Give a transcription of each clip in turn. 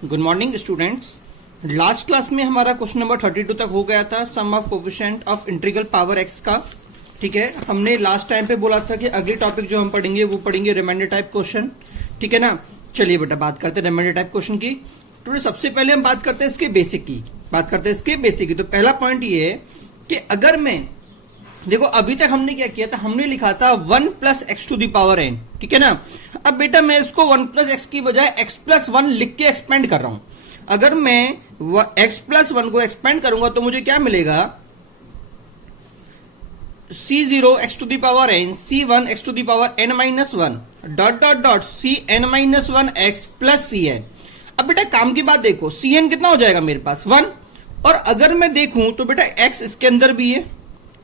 Good morning students. Last class में हमारा question number 32 तक हो गया था, sum of coefficient of integral power X का। ठीक है, हमने लास्ट टाइम पे बोला था कि अगली टॉपिक जो हम पढ़ेंगे वो पढ़ेंगे रिमाइंडर टाइप क्वेश्चन। ठीक है ना, चलिए बेटा बात करते हैं रिमाइंडर टाइप क्वेश्चन की। तो सबसे पहले हम बात करते हैं इसके बेसिक की। तो पहला पॉइंट ये है कि अगर मैं देखो अभी तक हमने क्या किया था, हमने लिखा था 1 plus x to the power n. ठीक है ना, अब बेटा मैं इसको 1 प्लस एक्स की बजाय x प्लस 1 लिख के एक्सपेंड कर रहा हूं। अगर मैं x प्लस 1 को एक्सपेंड करूंगा तो मुझे क्या मिलेगा, c0 x to the power n c1 x to the power n minus 1 dot dot dot cn minus 1 x plus cn। अब बेटा काम की बात देखो, cn कितना हो जाएगा मेरे पास 1, और अगर मैं देखूं तो बेटा x इसके अंदर भी है,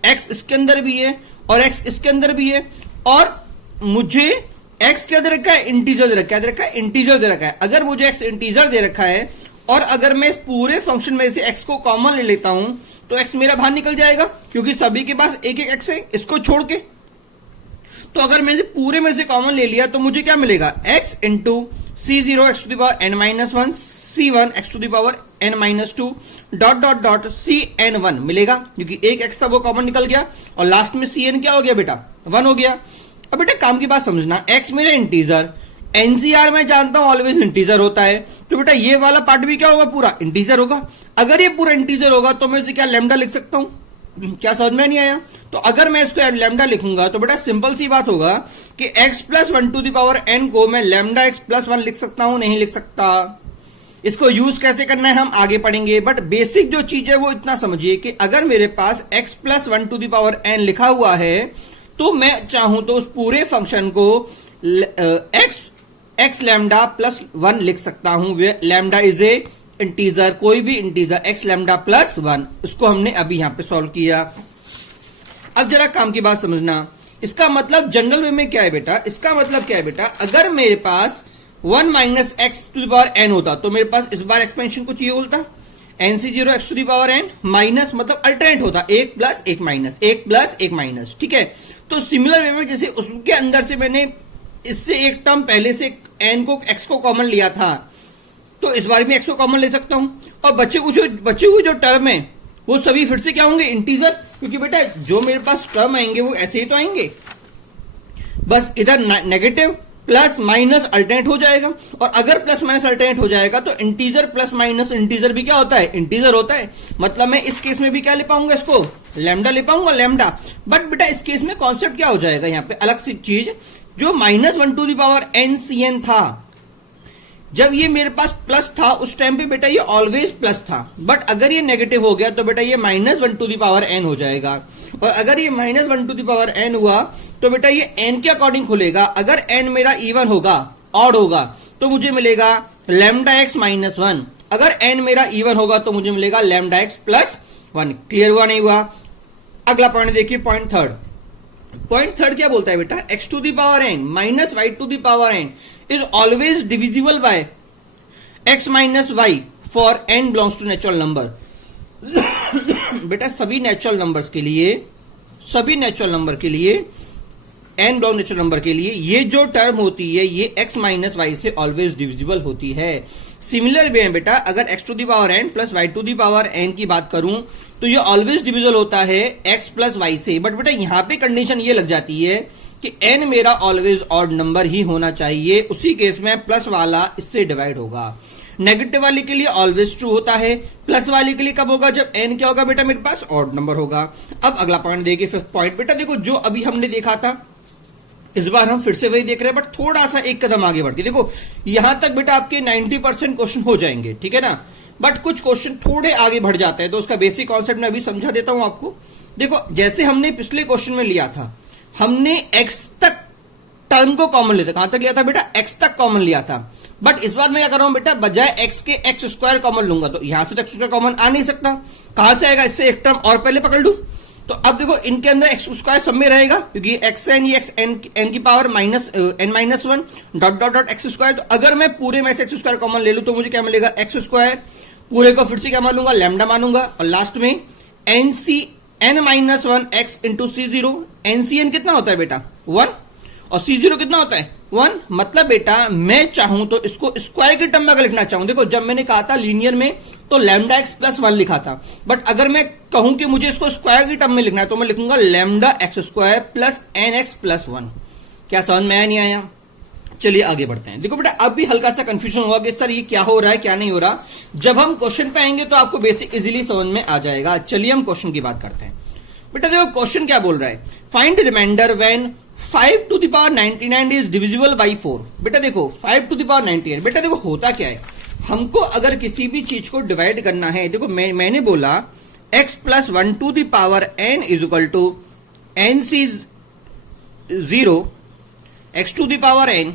x इसके अंदर भी है और x इसके अंदर भी है, और मुझे x क्या दे रखा है, इंटीजर दे रखा है, इंटीजर दे रखा है। अगर मुझे x इंटीजर दे रखा है और अगर मैं इस पूरे फंक्शन में से x को कॉमन ले लेता हूं तो x मेरा बाहर निकल जाएगा, क्योंकि सभी के पास एक एक x है इसको छोड़ के। तो अगर मैंने पूरे में से कॉमन ले लिया तो मुझे क्या मिलेगा, x into c0 x to the power n minus 1 c1 x to the power n minus 2 dot dot dot cn1 मिलेगा, क्योंकि एक x था वो कॉमन निकल गया और लास्ट में cn क्या हो गया बेटा, 1 हो गया। अब बेटा काम की बात समझना, x मेरा इंटीजर, एनसीआर में जानता हूं ऑलवेज इंटीजर होता है, तो बेटा ये वाला पार्ट भी क्या होगा, पूरा इंटीजर होगा। अगर ये पूरा इंटीजर होगा तो मैं इसे क्या लैम्डा लिख सकता हूं, क्या समझ में नहीं आया? तो अगर मैं इसको लैम्डा लिखूंगा तो बेटा सिंपल सी बात होगा कि x plus 1 to the power n को मैं लैम्डा x प्लस 1 लिख सकता हूं, नहीं लिख सकता। इसको यूज कैसे करना है हम आगे पढ़ेंगे, बट बेसिक जो चीज है वो इतना समझिए कि अगर मेरे पास x plus 1 to the power n लिखा हुआ है तो मैं चाहूं तो उस पूरे फंक्शन को x लैम्डा प्लस 1 लिख सकता हूं। लैम्डा इज ए इंटीजर, कोई भी इंटीजर x लैम्डा प्लस 1, इसको हमने अभी यहां पे सॉल्व किया। अब जरा काम की बात समझना, इसका मतलब जनरल वे में क्या है बेटा, इसका मतलब क्या है बेटा, अगर मेरे पास 1 minus x to the power n होता तो मेरे पास इस बार एक्सपेंशन को चाहिए बोलता nc0 x to the power n minus, मतलब अल्टरनेट होता 1 प्लस 1 माइनस 1 प्लस 1 माइनस। ठीक है, तो सिमिलर वे में जैसे उसके अंदर से मैंने इससे एक टर्म पहले से n को x को कॉमन लिया था तो इस बार भी x को कॉमन ले सकता हूं, और बच्चे को जो टर्म है वो सभी फिर से क्या होंगे, इंटीजर, क्योंकि बेटा जो मेरे पास टर्म आएंगे वो ऐसे ही तो आएंगे, बस इधर नेगेटिव प्लस माइनस अल्टरनेट हो जाएगा। और अगर प्लस माइनस अल्टरनेट हो जाएगा तो इंटीजर प्लस माइनस इंटीजर भी क्या होता है, इंटीजर होता है। मतलब मैं इस केस में भी क्या ले पाऊंगा, इसको लैम्डा ले पाऊंगा, लैम्डा। बट बेटा इस केस में कॉन्सेप्ट क्या हो जाएगा, यहाँ पे अलग सी चीज, जो minus 1 to the power n cn था, जब ये मेरे पास प्लस था उस टाइम पे बेटा ये ऑलवेज प्लस था, बट अगर ये नेगेटिव हो गया तो बेटा ये minus 1 to the power n हो जाएगा। और अगर ये minus 1 to the power n हुआ तो बेटा ये n के अकॉर्डिंग खुलेगा। अगर n मेरा इवन होगा, ऑड होगा, तो मुझे मिलेगा लैम्डा x माइनस 1। अगर n मेरा इवन होगा तो मुझे मिलेगा लैम्डा x प्लस 1। क्लियर हुआ नहीं हुआ? अगला पॉइंट देखिए, पॉइंट थर्ड क्या बोलता है बेटा, x to the power n minus y to the power n is always divisible by x minus y for n belongs to natural number. बेटा सभी नेचुरल नंबर के लिए n बिलोंग नेचुरल नंबर के लिए ये जो टर्म होती है ये x माइनस y से ऑलवेज डिविजिबल होती है। सिमिलर वे में बेटा अगर x to the power n plus y to the power n की बात करूं तो ये ऑलवेज डिविजिबल होता है x प्लस y से। बट बेटा यहां पे कंडीशन ये लग जाती है कि n मेरा ऑलवेज ऑड नंबर ही होना चाहिए, उसी केस में प्लस वाला इससे डिवाइड होगा। नेगेटिव वाले के लिए ऑलवेज ट्रू होता है, प्लस वाले के लिए कब होगा, जब n क्या होगा बेटा, मेरे पास ऑड नंबर होगा। अब अगला पॉइंट देखिए, फिफ्थ पॉइंट। बेटा देखो जो अभी हमने देखा था इस बार हम फिर से वही देख रहे हैं, बट थोड़ा सा एक कदम आगे बढ़ के देखो। यहां तक बेटा आपके 90% क्वेश्चन हो जाएंगे, ठीक है ना, बट कुछ क्वेश्चन थोड़े आगे बढ़ जाते हैं, तो उसका बेसिक कॉन्सेप्ट मैं अभी समझा देता हूं आपको। देखो जैसे हमने पिछले क्वेश्चन में लिया था, हमने x तक टर्म को कॉमन लिया था। कहां तक लिया था बेटा, x तक कॉमन लिया था। बट इस बार मैं क्या कर रहा हूं बेटा, बजाय x के x स्क्वायर कॉमन लूंगा, तो यहां से तो x स्क्वायर कॉमन आ नहीं सकता, कहां से आएगा, इससे एक टर्म और पहले पकड़ लू। तो अब देखो इनके अंदर एक्स स्क्वायर सब में रहेगा, क्योंकि एक्स एन ये एक्स एन की power minus n minus 1 dot dot dot x square. तो अगर मैं पूरे में एक्स स्क्वायर कॉमन ले लूं तो मुझे क्या मिलेगा, एक्स स्क्वायर, पूरे को फिर से क्या मान लूंगा, लैम्डा मानूंगा, और लास्ट में एन सी n minus 1 X into C zero. N C N कितना होता है बेटा, 1, और C0 कितना होता है 1। मतलब बेटा मैं चाहूं तो इसको स्क्वायर के टर्म में अगर लिखना चाहूं, देखो जब मैंने कहा था लीनियर में तो लैम्डा एक्स प्लस 1 लिखा था, बट अगर मैं कहूं कि मुझे इसको स्क्वायर के टर्म में लिखना है तो मैं लिखूंगा lambda x square plus n x plus 1। क्या समझ में आया नहीं आया? चलिए आगे बढ़ते हैं। देखो बेटा अब भी हल्का सा कंफ्यूजन होगा कि सर ये क्या हो रहा है क्या नहीं हो रहा। जब हम क्वेश्चन पे आएंगे तो आपको बेसिक इजीली समझ में आ जाएगा। चलिए हम क्वेश्चन की बात करते हैं। बेटा देखो क्वेश्चन क्या बोल रहा है, find remainder when 5 to the power 99 is divisible by 4। बेटा देखो 5 टू द पावर 98, बेटा देखो होता क्या है, हमको अगर किसी भी चीज को डिवाइड करना है, देखो मैंने बोला x plus 1 to the power n is equal to n c 0 x to the power n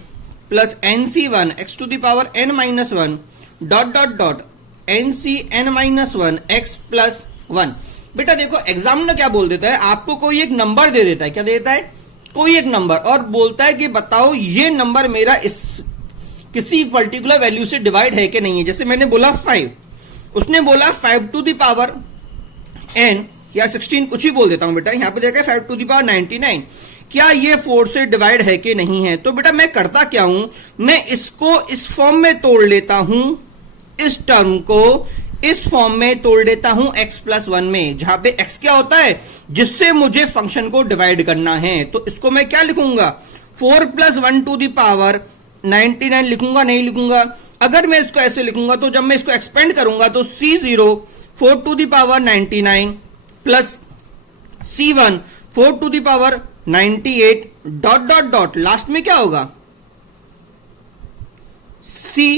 plus n c 1 x to the power n minus 1 dot dot dot n C n minus 1 x plus 1। बेटा देखो examiner क्या बोल देता है, आपको कोई एक number दे देता है, क्या देता है कोई एक नंबर, और बोलता है कि बताओ ये नंबर मेरा इस किसी पर्टिकुलर वैल्यू से डिवाइड है कि नहीं है। जैसे मैंने बोला 5, उसने बोला 5 टू द पावर n या 16 कुछ ही बोल देता हूं बेटा, यहां पे देखा 5 टू द पावर 99, क्या ये 4 से डिवाइड है कि नहीं है। तो बेटा मैं करता क्या हूं, मैं इसको इस फॉर्म में तोड़ लेता हूं, इस टर्म को इस फॉर्म में तोड़ देता हूं x प्लस 1 में, जहां पे x क्या होता है जिससे मुझे फंक्शन को डिवाइड करना है। तो इसको मैं क्या लिखूंगा 4 प्लस 1 टू द पावर 99 लिखूंगा, नहीं लिखूंगा। अगर मैं इसको ऐसे लिखूंगा तो जब मैं इसको एक्सपेंड करूंगा तो C0 4 टू द पावर 99 प्लस C1 4 to the power 98 dot dot dot last में क्या होगा C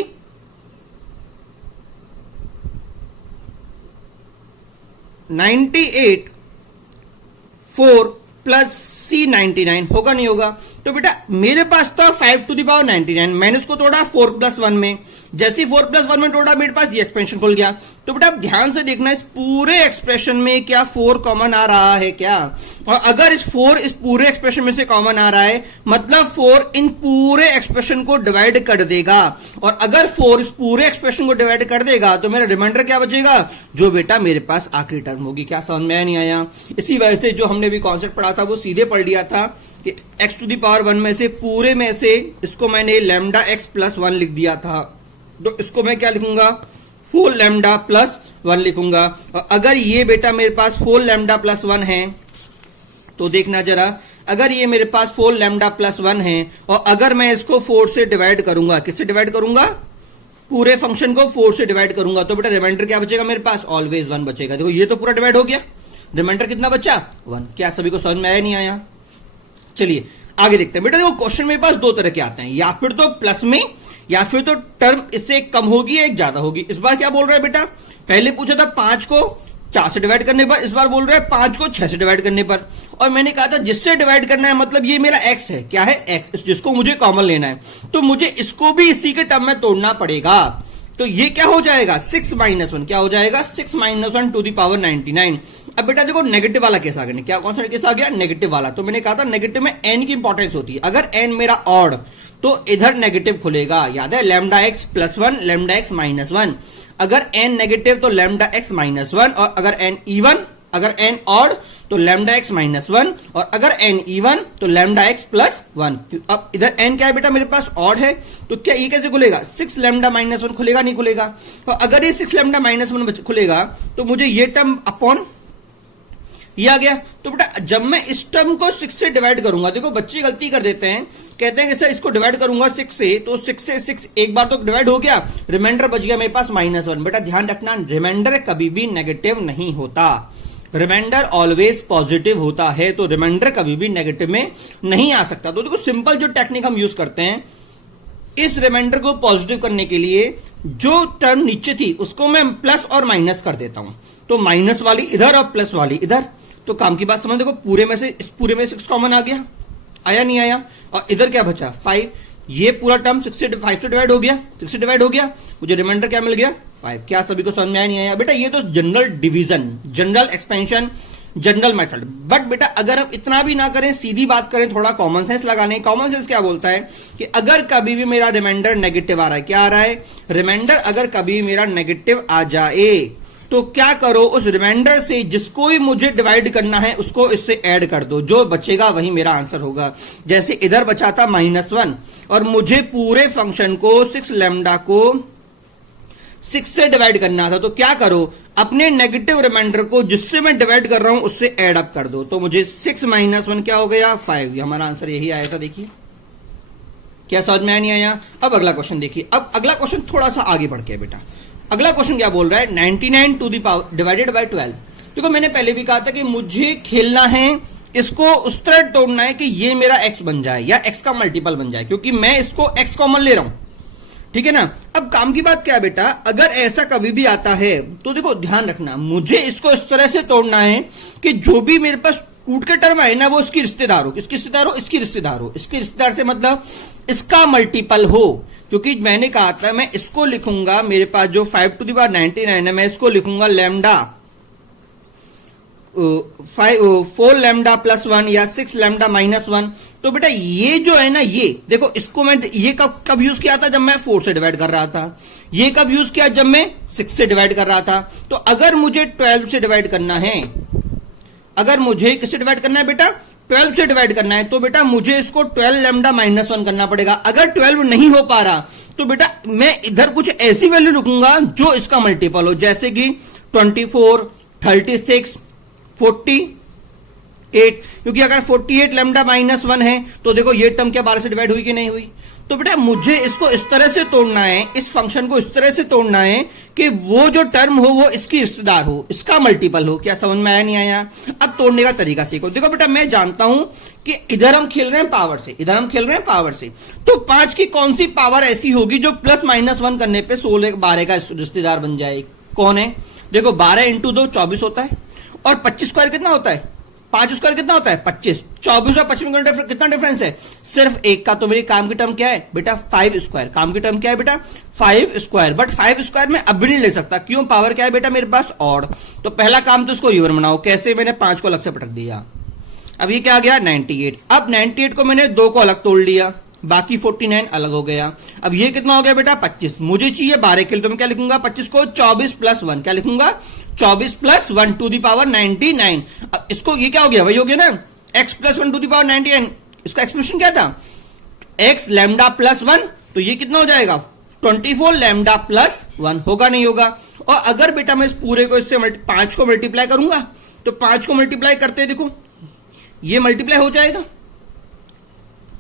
98 4 प्लस C99 होगा नहीं होगा। तो बेटा मेरे पास था 5 टू द पावर 99, मैंने उसको तोड़ा 4 प्लस 1 में, जैसे 4 प्लस 1 में तोड़ा मेरे पास ये एक्सपेंशन खुल गया। तो बेटा आप ध्यान से देखना इस पूरे एक्सप्रेशन में क्या 4 कॉमन आ रहा है क्या, और अगर इस 4 इस पूरे एक्सप्रेशन में से कॉमन आ रहा है मतलब 4 इन पूरे एक्सप्रेशन को डिवाइड कर देगा, और अगर 4 इस पूरे एक्सप्रेशन को डिवाइड कर देगा तो मेरा रिमाइंडर क्या बचेगा, जो बेटा मेरे पास आखिरी टर्म होगी। क्या समझ में नहीं आया? इसी वजह से जो हमने भी कॉन्सेप्ट पढ़ा था वो सीधे पढ़ लिया था कि x टू द पावर 1 में से पूरे में से इसको मैंने लैम्डा x प्लस 1 लिख दिया था, तो इसको मैं क्या लिखूंगा 4 लैम्डा प्लस 1 लिखूंगा। और अगर ये बेटा मेरे पास 4 लैम्डा प्लस 1 है तो देखना जरा, अगर ये मेरे पास 4 लैम्डा प्लस 1 है और अगर मैं इसको 4 से डिवाइड करूंगा, किससे डिवाइड करूंगा पूरे फंक्शन को 4 से डिवाइड करूंगा, तो बेटा रिमाइंडर क्या बचेगा मेरे पास ऑलवेज 1 बचेगा। देखो ये तो पूरा डिवाइड हो गया, रिमाइंडर कितना बचा 1। क्या सभी को समझ में आया नहीं आया? चलिए आगे देखते हैं। बेटा देखो क्वेश्चन मेरे पास दो तरह के आते हैं, या फिर तो प्लस में या फिर तो टर्म इससे कम होगी या एक ज्यादा होगी। इस बार क्या बोल रहा है बेटा, पहले पूछा था 5 को 4 से डिवाइड करने पर, इस बार बोल रहा है 5 को 6 से डिवाइड करने पर। और मैंने कहा था जिससे डिवाइड करना है मतलब ये मेरा x है, क्या है x, जिसको मुझे कॉमन लेना है, तो मुझे इसको भी इसी के टर्म में तोड़ना पड़ेगा। तो ये क्या हो जाएगा 6 माइनस 1, क्या हो जाएगा 6 माइनस 1 टू द पावर 99। अब बेटा देखो नेगेटिव वाला केस आ गया, क्या कौन सा केस आ गया नेगेटिव वाला। तो मैंने कहा था नेगेटिव में n की इंपॉर्टेंस होती है, अगर n मेरा ऑड तो इधर नेगेटिव खुलेगा, याद है lambda x plus 1 lambda x minus 1, अगर n नेगेटिव तो लैम्डा एक्स माइनस 1, और अगर n इवन अगर n ऑड तो लैम्डा एक्स माइनस 1, और अगर n इवन तो लैम्डा एक्स प्लस 1। अब इधर n क्या है बेटा मेरे पास ऑड है, तो क्या ये कैसे खुलेगा 6 लैम्डा माइनस 1 खुलेगा, नहीं खुलेगा। और अगर ये 6 लैम्डा माइनस 1 खुलेगा तो मुझे ये टर्म अपॉन ये आ गया। तो बेटा जब मैं इस टर्म को 6 से डिवाइड करूंगा, देखो बच्चे गलती कर देते हैं, कहते हैं कि सर इसको डिवाइड करूंगा 6 से, तो 6 से 6 एक बार तो डिवाइड हो गया, रिमाइंडर बच गया मेरे पास -1। बेटा ध्यान रखना रिमाइंडर कभी भी नेगेटिव नहीं होता, रिमाइंडर ऑलवेज पॉजिटिव होता है, तो रिमाइंडर कभी भी नेगेटिव में नहीं आ सकता। तो देखो सिंपल जो टेक्निक हम यूज करते हैं, इस रिमाइंडर को पॉजिटिव करने के लिए जो टर्म नीचे थी उसको मैं प्लस और माइनस कर देता हूं, तो माइनस वाली इधर और प्लस वाली इधर, तो काम की बात समझ। देखो पूरे में से इस पूरे में 6 कॉमन आ गया, आया नहीं आया, और इधर क्या बचा 5, ये पूरा टर्म 6 से 5 से डिवाइड हो गया, 6 से डिवाइड हो गया, मुझे रिमाइंडर क्या मिल गया 5। क्या सभी को समझ में आया नहीं आया? बेटा ये तो general division, general expansion, general method. But बेटा अगर हम इतना भी ना करें, सीधी बात करें, थोड़ा कॉमन सेंस लगाने, कॉमन सेंस क्या बोलता है कि अगर कभी भी मेरा रिमाइंडर नेगेटिव आ रहा है, क्या आ रहा है रिमाइंडर अगर कभी मेरा नेगेटिव आ जाए तो क्या करो, उस रिमाइंडर से जिसको भी मुझे डिवाइड करना है उसको इससे ऐड कर दो, जो बचेगा वही मेरा आंसर होगा। जैसे इधर बचा था -1 और मुझे पूरे फंक्शन को 6 लैम्डा को 6 से डिवाइड करना था, तो क्या करो, अपने नेगेटिव रिमाइंडर को जिससे मैं डिवाइड कर रहा हूं उससे ऐड अप कर दो। तो मुझे 6 - 1 क्या हो गया, 5। हमारा आंसर यही आया था। देखिए क्या समझ में नहीं आया। अब अगला क्वेश्चन देखिए। अब अगला क्वेश्चन थोड़ा सा आगे बढ़ के बेटा, अगला क्वेश्चन क्या बोल रहा है, 99 to the power divided by 12। देखो मैंने पहले भी कहा था कि मुझे खेलना है, इसको उस तरह तोड़ना है कि ये मेरा x बन जाए या x का मल्टीपल बन जाए, क्योंकि मैं इसको x कॉमन ले रहा हूं, ठीक है ना। अब काम की बात क्या है बेटा, अगर ऐसा कभी भी आता है तो देखो ध्यान रखना, मुझे इसको इस तरह से तोड़ना है कि जो भी मेरे पास कूट के टर्म आए ना वो इसकी रिश्तेदार हो। किसकी रिश्तेदार हो, इसकी रिश्तेदार हो। इसकी रिश्तेदार से मतलब इसका मल्टीपल हो, क्योंकि मैंने कहा था मैं इसको लिखूंगा, मेरे पास जो 5 टू द पावर 99 है, मैं इसको लिखूंगा लैम्डा 4 लैम्डा प्लस 1 या 6 लैम्डा -1। तो बेटा ये जो है ना, ये देखो इसको मैं ये कब यूज किया था, जब मैं 4 से डिवाइड कर रहा था। ये कब यूज किया, जब मैं 6 से डिवाइड कर रहा था। तो अगर मुझे 12 से डिवाइड करना है, अगर मुझे किससे डिवाइड करना है बेटा, 12 से डिवाइड करना है, तो बेटा मुझे इसको 12 लैम्डा -1 करना पड़ेगा। अगर 12 नहीं हो पा रहा तो बेटा मैं इधर कुछ ऐसी वैल्यू रखूंगा जो इसका मल्टीपल हो, जैसे कि 24, 36, 48, क्योंकि अगर 48 लैम्डा -1 है तो देखो ये टर्म क्या 12 से डिवाइड हुई कि नहीं हुई। तो बेटा मुझे इसको इस तरह से तोड़ना है, इस फंक्शन को इस तरह से तोड़ना है कि वो जो टर्म हो वो इसकी रिश्तेदार हो, इसका मल्टीपल हो। क्या समझ में आया नहीं आया। अब तोड़ने का तरीका सीखो। देखो बेटा मैं जानता हूं कि इधर हम खेल रहे हैं पावर से, इधर हम खेल रहे हैं पावर से, तो 5 की कौन सी पावर ऐसी होगी जो +-1 करने पे 16 12 का रिश्तेदार बन जाए। कौन है, देखो 12 × 2 24 होता है, और 25 स्क्वायर कितना होता है, 5 स्क्वायर कितना होता है 25। 24 और 25 में कितना डिफरेंस है, सिर्फ 1 का। तो मेरी काम की टर्म क्या है बेटा, 5 स्क्वायर। काम की टर्म क्या है बेटा, 5 स्क्वायर। बट 5 स्क्वायर में अब भी नहीं ले सकता, क्यों, पावर क्या है बेटा मेरे पास, ऑड। तो पहला काम तो इसको इवन बनाओ। कैसे, मैंने 5 को अलग से पटक दिया। अब ये क्या आ गया 98। अब 98 को मैंने 2 को अलग तोड़ लिया, बाकी 49 अलग हो गया। अब ये कितना हो गया बेटा 25। मुझे चाहिए 12 के लिए, तो मैं क्या लिखूंगा 25 को 24 + 1, क्या लिखूंगा 24 + 1 टू द पावर 99। अब इसको ये क्या हो गया, वही हो गया ना, x + 1 टू द पावर 99। इसका एक्सप्रेशन क्या था, x लैम्डा +1, तो ये कितना हो जाएगा 24 लैम्डा +1। होगा नहीं होगा। और अगर बेटा मैं इस पूरे को इससे 5 को मल्टीप्लाई करूंगा, तो 5 को मल्टीप्लाई करते देखो ये मल्टीप्लाई हो जाएगा,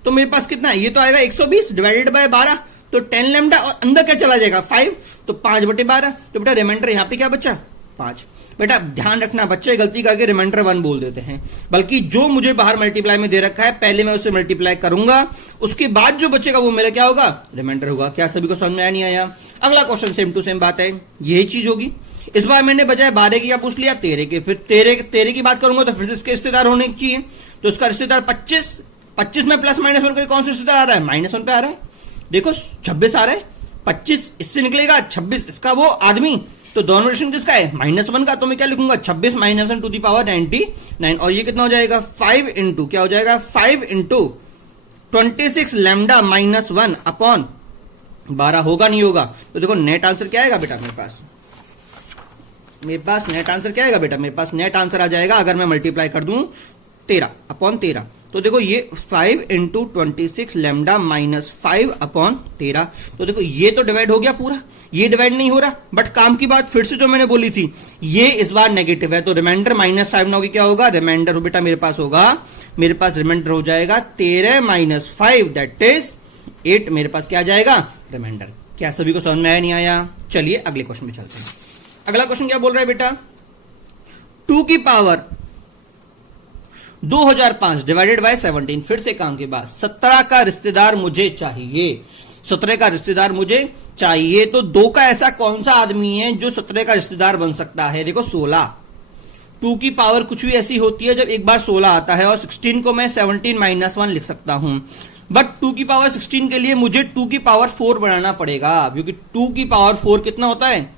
तो मेरे पास कितना है, ये तो आएगा 120 डिवाइडेड बाय 12, तो 10 लैम्डा, और अंदर क्या चला जाएगा 5, तो 5/12। तो बेटा रिमाइंडर यहां पे क्या बचा 5। बेटा ध्यान रखना, बच्चे गलती करके रिमाइंडर 1 बोल देते हैं, बल्कि जो मुझे बाहर मल्टीप्लाई में दे रखा है पहले मैं उसे मल्टीप्लाई करूंगा, उसके बाद जो बचेगा वो मेरा क्या होगा, रिमाइंडर होगा। क्या सभी को समझ में आया नहीं आया। अगला क्वेश्चन सेम टू सेम बात है, यही चीज होगी। इस बार मैंने बजाय 12 की क्या पूछ लिया 13 के, फिर 13 की बात करूंगा तो फिर से इसके रिश्तेदार होने चाहिए, तो इसका रिश्तेदार 25 में +-1 कौन सा रिश्तेदार आ रहा है, -1 पे आ रहा है। देखो 26 आ रहा है, 25 इससे निकलेगा, 26 इसका वो आदमी, तो दोनों रिलेशन किसका है -1 का। तो मैं क्या लिखूंगा 26 - 1 टू द पावर 99। और ये कितना हो जाएगा 5 इंटू क्या हो जाएगा 5 × 26 लैम्डा -1 अपॉन 12। होगा नहीं होगा। तो देखो नेट आंसर क्या आएगा बेटा मेरे पास नेट आंसर क्या आएगा बेटा, मेरे पास नेट आंसर आ जाएगा अगर मैं मल्टीप्लाई कर दूं 13/13। तो देखो ये 5 × 26 लैम्डा -5 अपॉन 13। तो देखो ये तो डिवाइड हो गया पूरा, ये डिवाइड नहीं हो रहा। बट काम की बात फिर से जो मैंने बोली थी, ये इस बार नेगेटिव है, तो रिमाइंडर -5 ना होगी, क्या होगा रिमाइंडर बेटा मेरे पास होगा, मेरे पास रिमाइंडर हो जाएगा 13 - 5 दैट इज 8। मेरे पास क्या आ जाएगा रिमाइंडर। क्या सभी को समझ में आया नहीं आया। चलिए अगले क्वेश्चन में चलते हैं। अगला क्वेश्चन क्या बोल रहा है बेटा, 2 की पावर 2005 डिवाइडेड बाय 17। फिर से काम के बाद 17 का रिश्तेदार मुझे चाहिए, 17 का रिश्तेदार मुझे चाहिए। तो 2 का ऐसा कौन सा आदमी है जो 17 का रिश्तेदार बन सकता है, देखो 16। 2 की पावर कुछ भी ऐसी होती है जब एक बार 16 आता है, और 16 को मैं 17 - 1 लिख सकता हूं। बट 2 की पावर 16 के लिए मुझे 2 की पावर 4 बनाना पड़ेगा, क्योंकि 2 की पावर 4 कितना होता है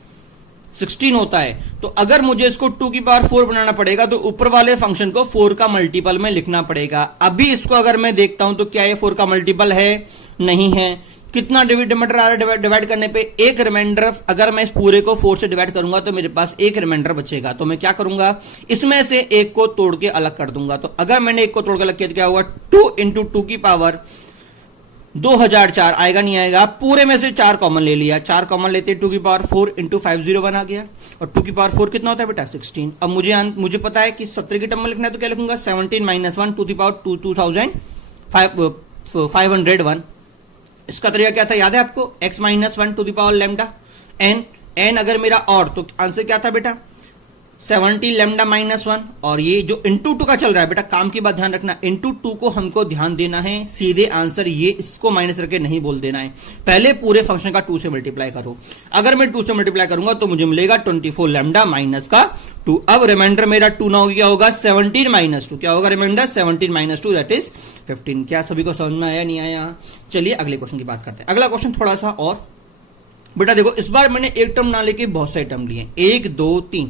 16 होता है। तो अगर मुझे इसको 2 की पावर 4 बनाना पड़ेगा तो ऊपर वाले फंक्शन को 4 का मल्टीपल में लिखना पड़ेगा। अभी इसको अगर मैं देखता हूं तो क्या ये 4 का मल्टीपल है, नहीं है। कितना डिविडेंडर आ रहा है डिवाइड करने पे? एक रिमाइंडर। अगर मैं इस पूरे को 4 से डिवाइड करूंगा तो मेरे पास एक रिमाइंडर बचेगा, तो मैं क्या करूंगा, इसमें से एक को तोड़ के अलग कर दूंगा। तो अगर मैंने एक को तोड़ के अलग किया तो क्या होगा, 2 इंटू 2 की पावर 2004 आएगा, नहीं आएगा? पूरे में से 4 कॉमन ले लिया, 4 कॉमन लेते 2 की पावर 4 इंटू 501 आ गया, और 2 की पावर 4 कितना होता है बेटा, 16। अब मुझे पता है कि 70 की टर्म में लिखना है, तो क्या लिखूंगा, 17 माइनस 1 टू दी पावर 2501। इसका तरीका क्या था, याद है आपको, x minus 1 to the power lambda n अगर मेरा और, तो आंसर क्या था बेटा, 70 लैम्डा माइनस 1, और ये जो इंटू 2 का चल रहा है बेटा, काम की बात ध्यान रखना, इंटू 2 को हमको ध्यान देना है, सीधे आंसर ये इसको माइनस करके नहीं बोल देना है, पहले पूरे फंक्शन का 2 से मल्टीप्लाई करो। अगर मैं 2 से मल्टीप्लाई करूंगा तो मुझे मिलेगा 24 लैम्डा माइनस का 2। अब रिमाइंडर मेरा 2 ना होगा, क्या होगा, 17 माइनस 2, क्या होगा रिमाइंडर, 17 माइनस 2 दैट इज 15। क्या सभी को समझ में आया, नहीं आया? चलिए अगले क्वेश्चन की बात करते हैं। अगला क्वेश्चन थोड़ा सा और बेटा देखो, इस बार मैंने एक टर्म ना लेके बहुत सारे टर्म लिए, 1 2 3,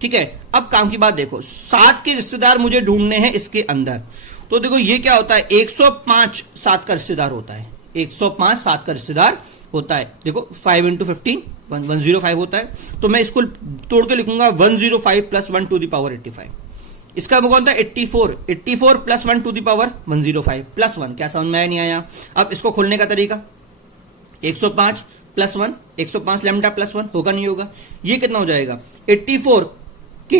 ठीक है। अब काम की बात देखो, 7 के रिश्तेदार मुझे ढूंढने हैं इसके अंदर, तो देखो ये क्या होता है, 105 7 का रिश्तेदार होता है, 105 7 का रिश्तेदार होता है। देखो 5 इंटू 15 105 होता है, तो मैं इसको तोड़ के लिखूंगा 105 प्लस 1 टू दी पावर 85। इसका कौन था, 84 plus 1 to the power 105 plus 1। क्या समझ में आया, नहीं आया? अब इसको खोलने का तरीका, 105 प्लस 1, 105 लैम्डा प्लस 1 होगा, नहीं होगा? ये कितना हो जाएगा, 84 के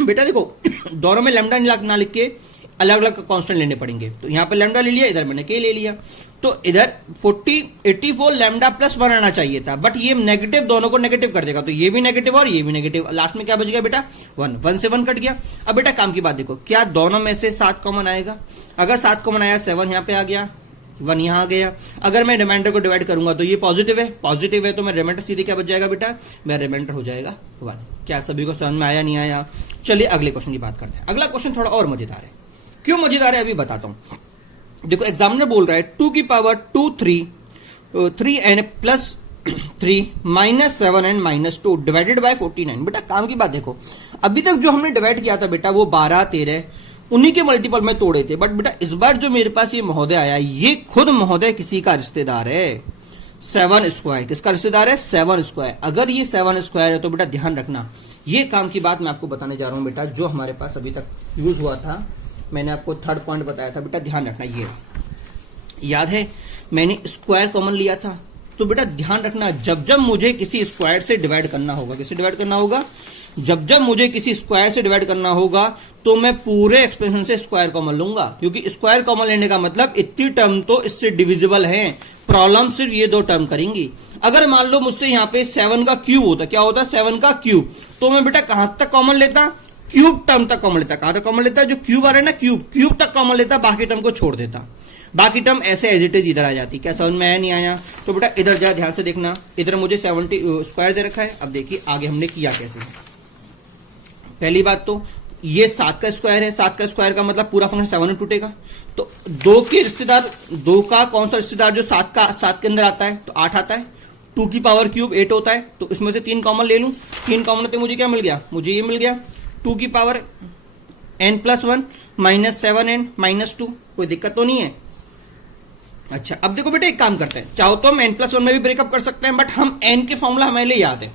बेटा देखो दोनों में लैम्डा ना लिख के अलग अलग कांस्टेंट लेने पड़ेंगे, तो यहां पर लैम्डा ले लिया, इधर मैंने के ले लिया, तो इधर 84 लैम्डा प्लस 1 आना चाहिए था, बट ये नेगेटिव, दोनों को नेगेटिव कर देगा, तो ये भी नेगेटिव और ये भी नेगेटिव, लास्ट में क्या बच गया बेटा, 1 से 1 कट गया। अब बेटा काम की बात देखो, क्या दोनों में से 7 कॉमन आएगा? अगर 7 कॉमन आया, 7 यहां पे आ गया, 1 यहां आ गया। अगर मैं रिमाइंडर को डिवाइड करूंगा तो ये पॉजिटिव है, तो मेरा रिमाइंडर सीधे क्या बच जाएगा बेटा, मेरा रिमाइंडर हो जाएगा 1। क्या सभी को समझ में आया, नहीं आया? चलिए अगले क्वेश्चन की बात करते हैं। अगला क्वेश्चन थोड़ा और मजेदार है। क्यों मजेदार है अभी बताता हूं। देखो एग्जामिनर बोल रहा है 2 की power 3n plus 3 minus 7n minus 2 divided by 49। बेटा काम की बात देखो, अभी तक जो हमने डिवाइड किया था बेटा वो 12 13 उन्हीं के मल्टीपल में तोड़े थे, बट बेटा इस बार जो मेरे पास ये महोदय आया, ये खुद महोदय किसी का रिश्तेदार है, 7 स्क्वायर। किसका रिश्तेदार है, 7 स्क्वायर। अगर ये 7 स्क्वायर है तो बेटा ध्यान रखना, ये काम की बात मैं आपको बताने जा रहा हूं बेटा, जो हमारे पास अभी तक यूज हुआ था, मैंने आपको थर्ड पॉइंट बताया था बेटा, ध्यान रखना। ये याद है मैंने स्क्वायर कॉमन लिया था, तो बेटा ध्यान रखना, जब जब मुझे किसी स्क्वायर से डिवाइड करना होगा, किससे डिवाइड करना होगा, जब जब मुझे किसी स्क्वायर से डिवाइड करना होगा तो मैं पूरे एक्सप्रेशन से स्क्वायर कॉमन लूंगा, क्योंकि स्क्वायर कॉमन लेने का मतलब इतनी टर्म तो इससे डिविजिबल है, प्रॉब्लम सिर्फ ये 2 टर्म करेंगी। अगर मान लो मुझसे यहाँ पे 7 का क्यूब होता, क्या होता, 7 का क्यूब, तो मैं बेटा कहां तक कॉमन लेता, क्यूब टर्म तक कॉमन लेता। कहां तक कॉमन लेता, जो क्यूब आ रहा है ना, क्यूब तक कॉमन लेता, बाकी टर्म को छोड़ देता, बाकी टर्म ऐसे एज इट इज इधर आ जाती। क्या समझ में आया, नहीं आया? तो बेटा इधर जा, ध्यान से देखना, इधर मुझे 70 स्क्वायर दे रखा है। अब देखिए आगे हमने किया कैसे। पहली बात तो ये 7 का स्क्वायर है, 7 का स्क्वायर का मतलब पूरा फंक्शन 7 में टूटेगा, तो 2 के रिश्तेदार, 2 का कौन सा रिश्तेदार जो 7 के अंदर आता है, तो 8 आता है। 2 की पावर क्यूब 8 होता है, तो इसमें से 3 कॉमन ले लूं, 3 कॉमन होते मुझे क्या मिल गया, मुझे ये मिल गया 2 की power n plus 1 minus 7n minus 2। कोई दिक्कत तो नहीं है? अच्छा अब देखो बेटा एक काम करते हैं, चाहो तो हम n प्लस 1 में भी ब्रेकअप कर सकते हैं, बट हम n के फॉर्मूला हमारे लिए याद है,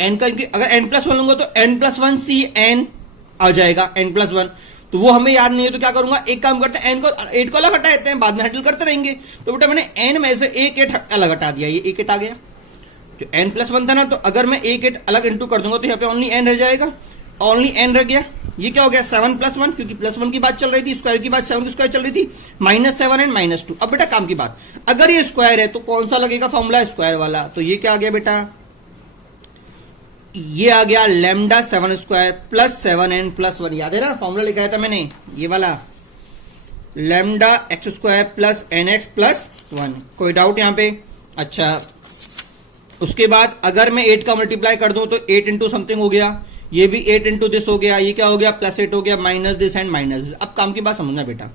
n का, अगर n प्लस 1 लूंगा तो n प्लस 1 cn आ जाएगा, n प्लस 1, तो वो हमें याद नहीं है, तो क्या करूंगा, एक काम करते हैं, n को 8 को अलग हटा देते हैं, बाद में हैंडल करते रहेंगे। तो बेटा मैंने n में से एक 8 अलग हटा दिया, ये एक 8 आ गया, जो n प्लस 1 था ना, तो अगर मैं एक 8 अलग इंटू कर दूंगा तो यहाँ पे ओनली n रह जाएगा, ओनली n रह गया। ये क्या हो गया, 7 प्लस 1, क्योंकि प्लस 1 की बात चल रही थी, स्क्वायर की बात 7 की स्क्वायर चल रही थी, माइनस 7 एंड माइनस 2। अब बेटा काम की बात, अगर ये स्क्वायर है तो कौन सा लगेगा फॉर्मूला, स्क्वायर वाला, तो ये क्या आ गया बेटा, ये आ गया lambda 7 square plus 7n plus 1। याद है ना फॉर्मूला लिखा था मैंने, ये वाला lambda x square plus nx plus 1। कोई डाउट यहां पे? अच्छा उसके बाद अगर मैं 8 का मल्टीप्लाई कर दूं तो 8 इंटू समथिंग हो गया, ये भी 8 इंटू दिस हो गया, ये क्या हो गया, प्लस 8 हो गया, minus this and minus this. अब काम की बात समझना बेटा,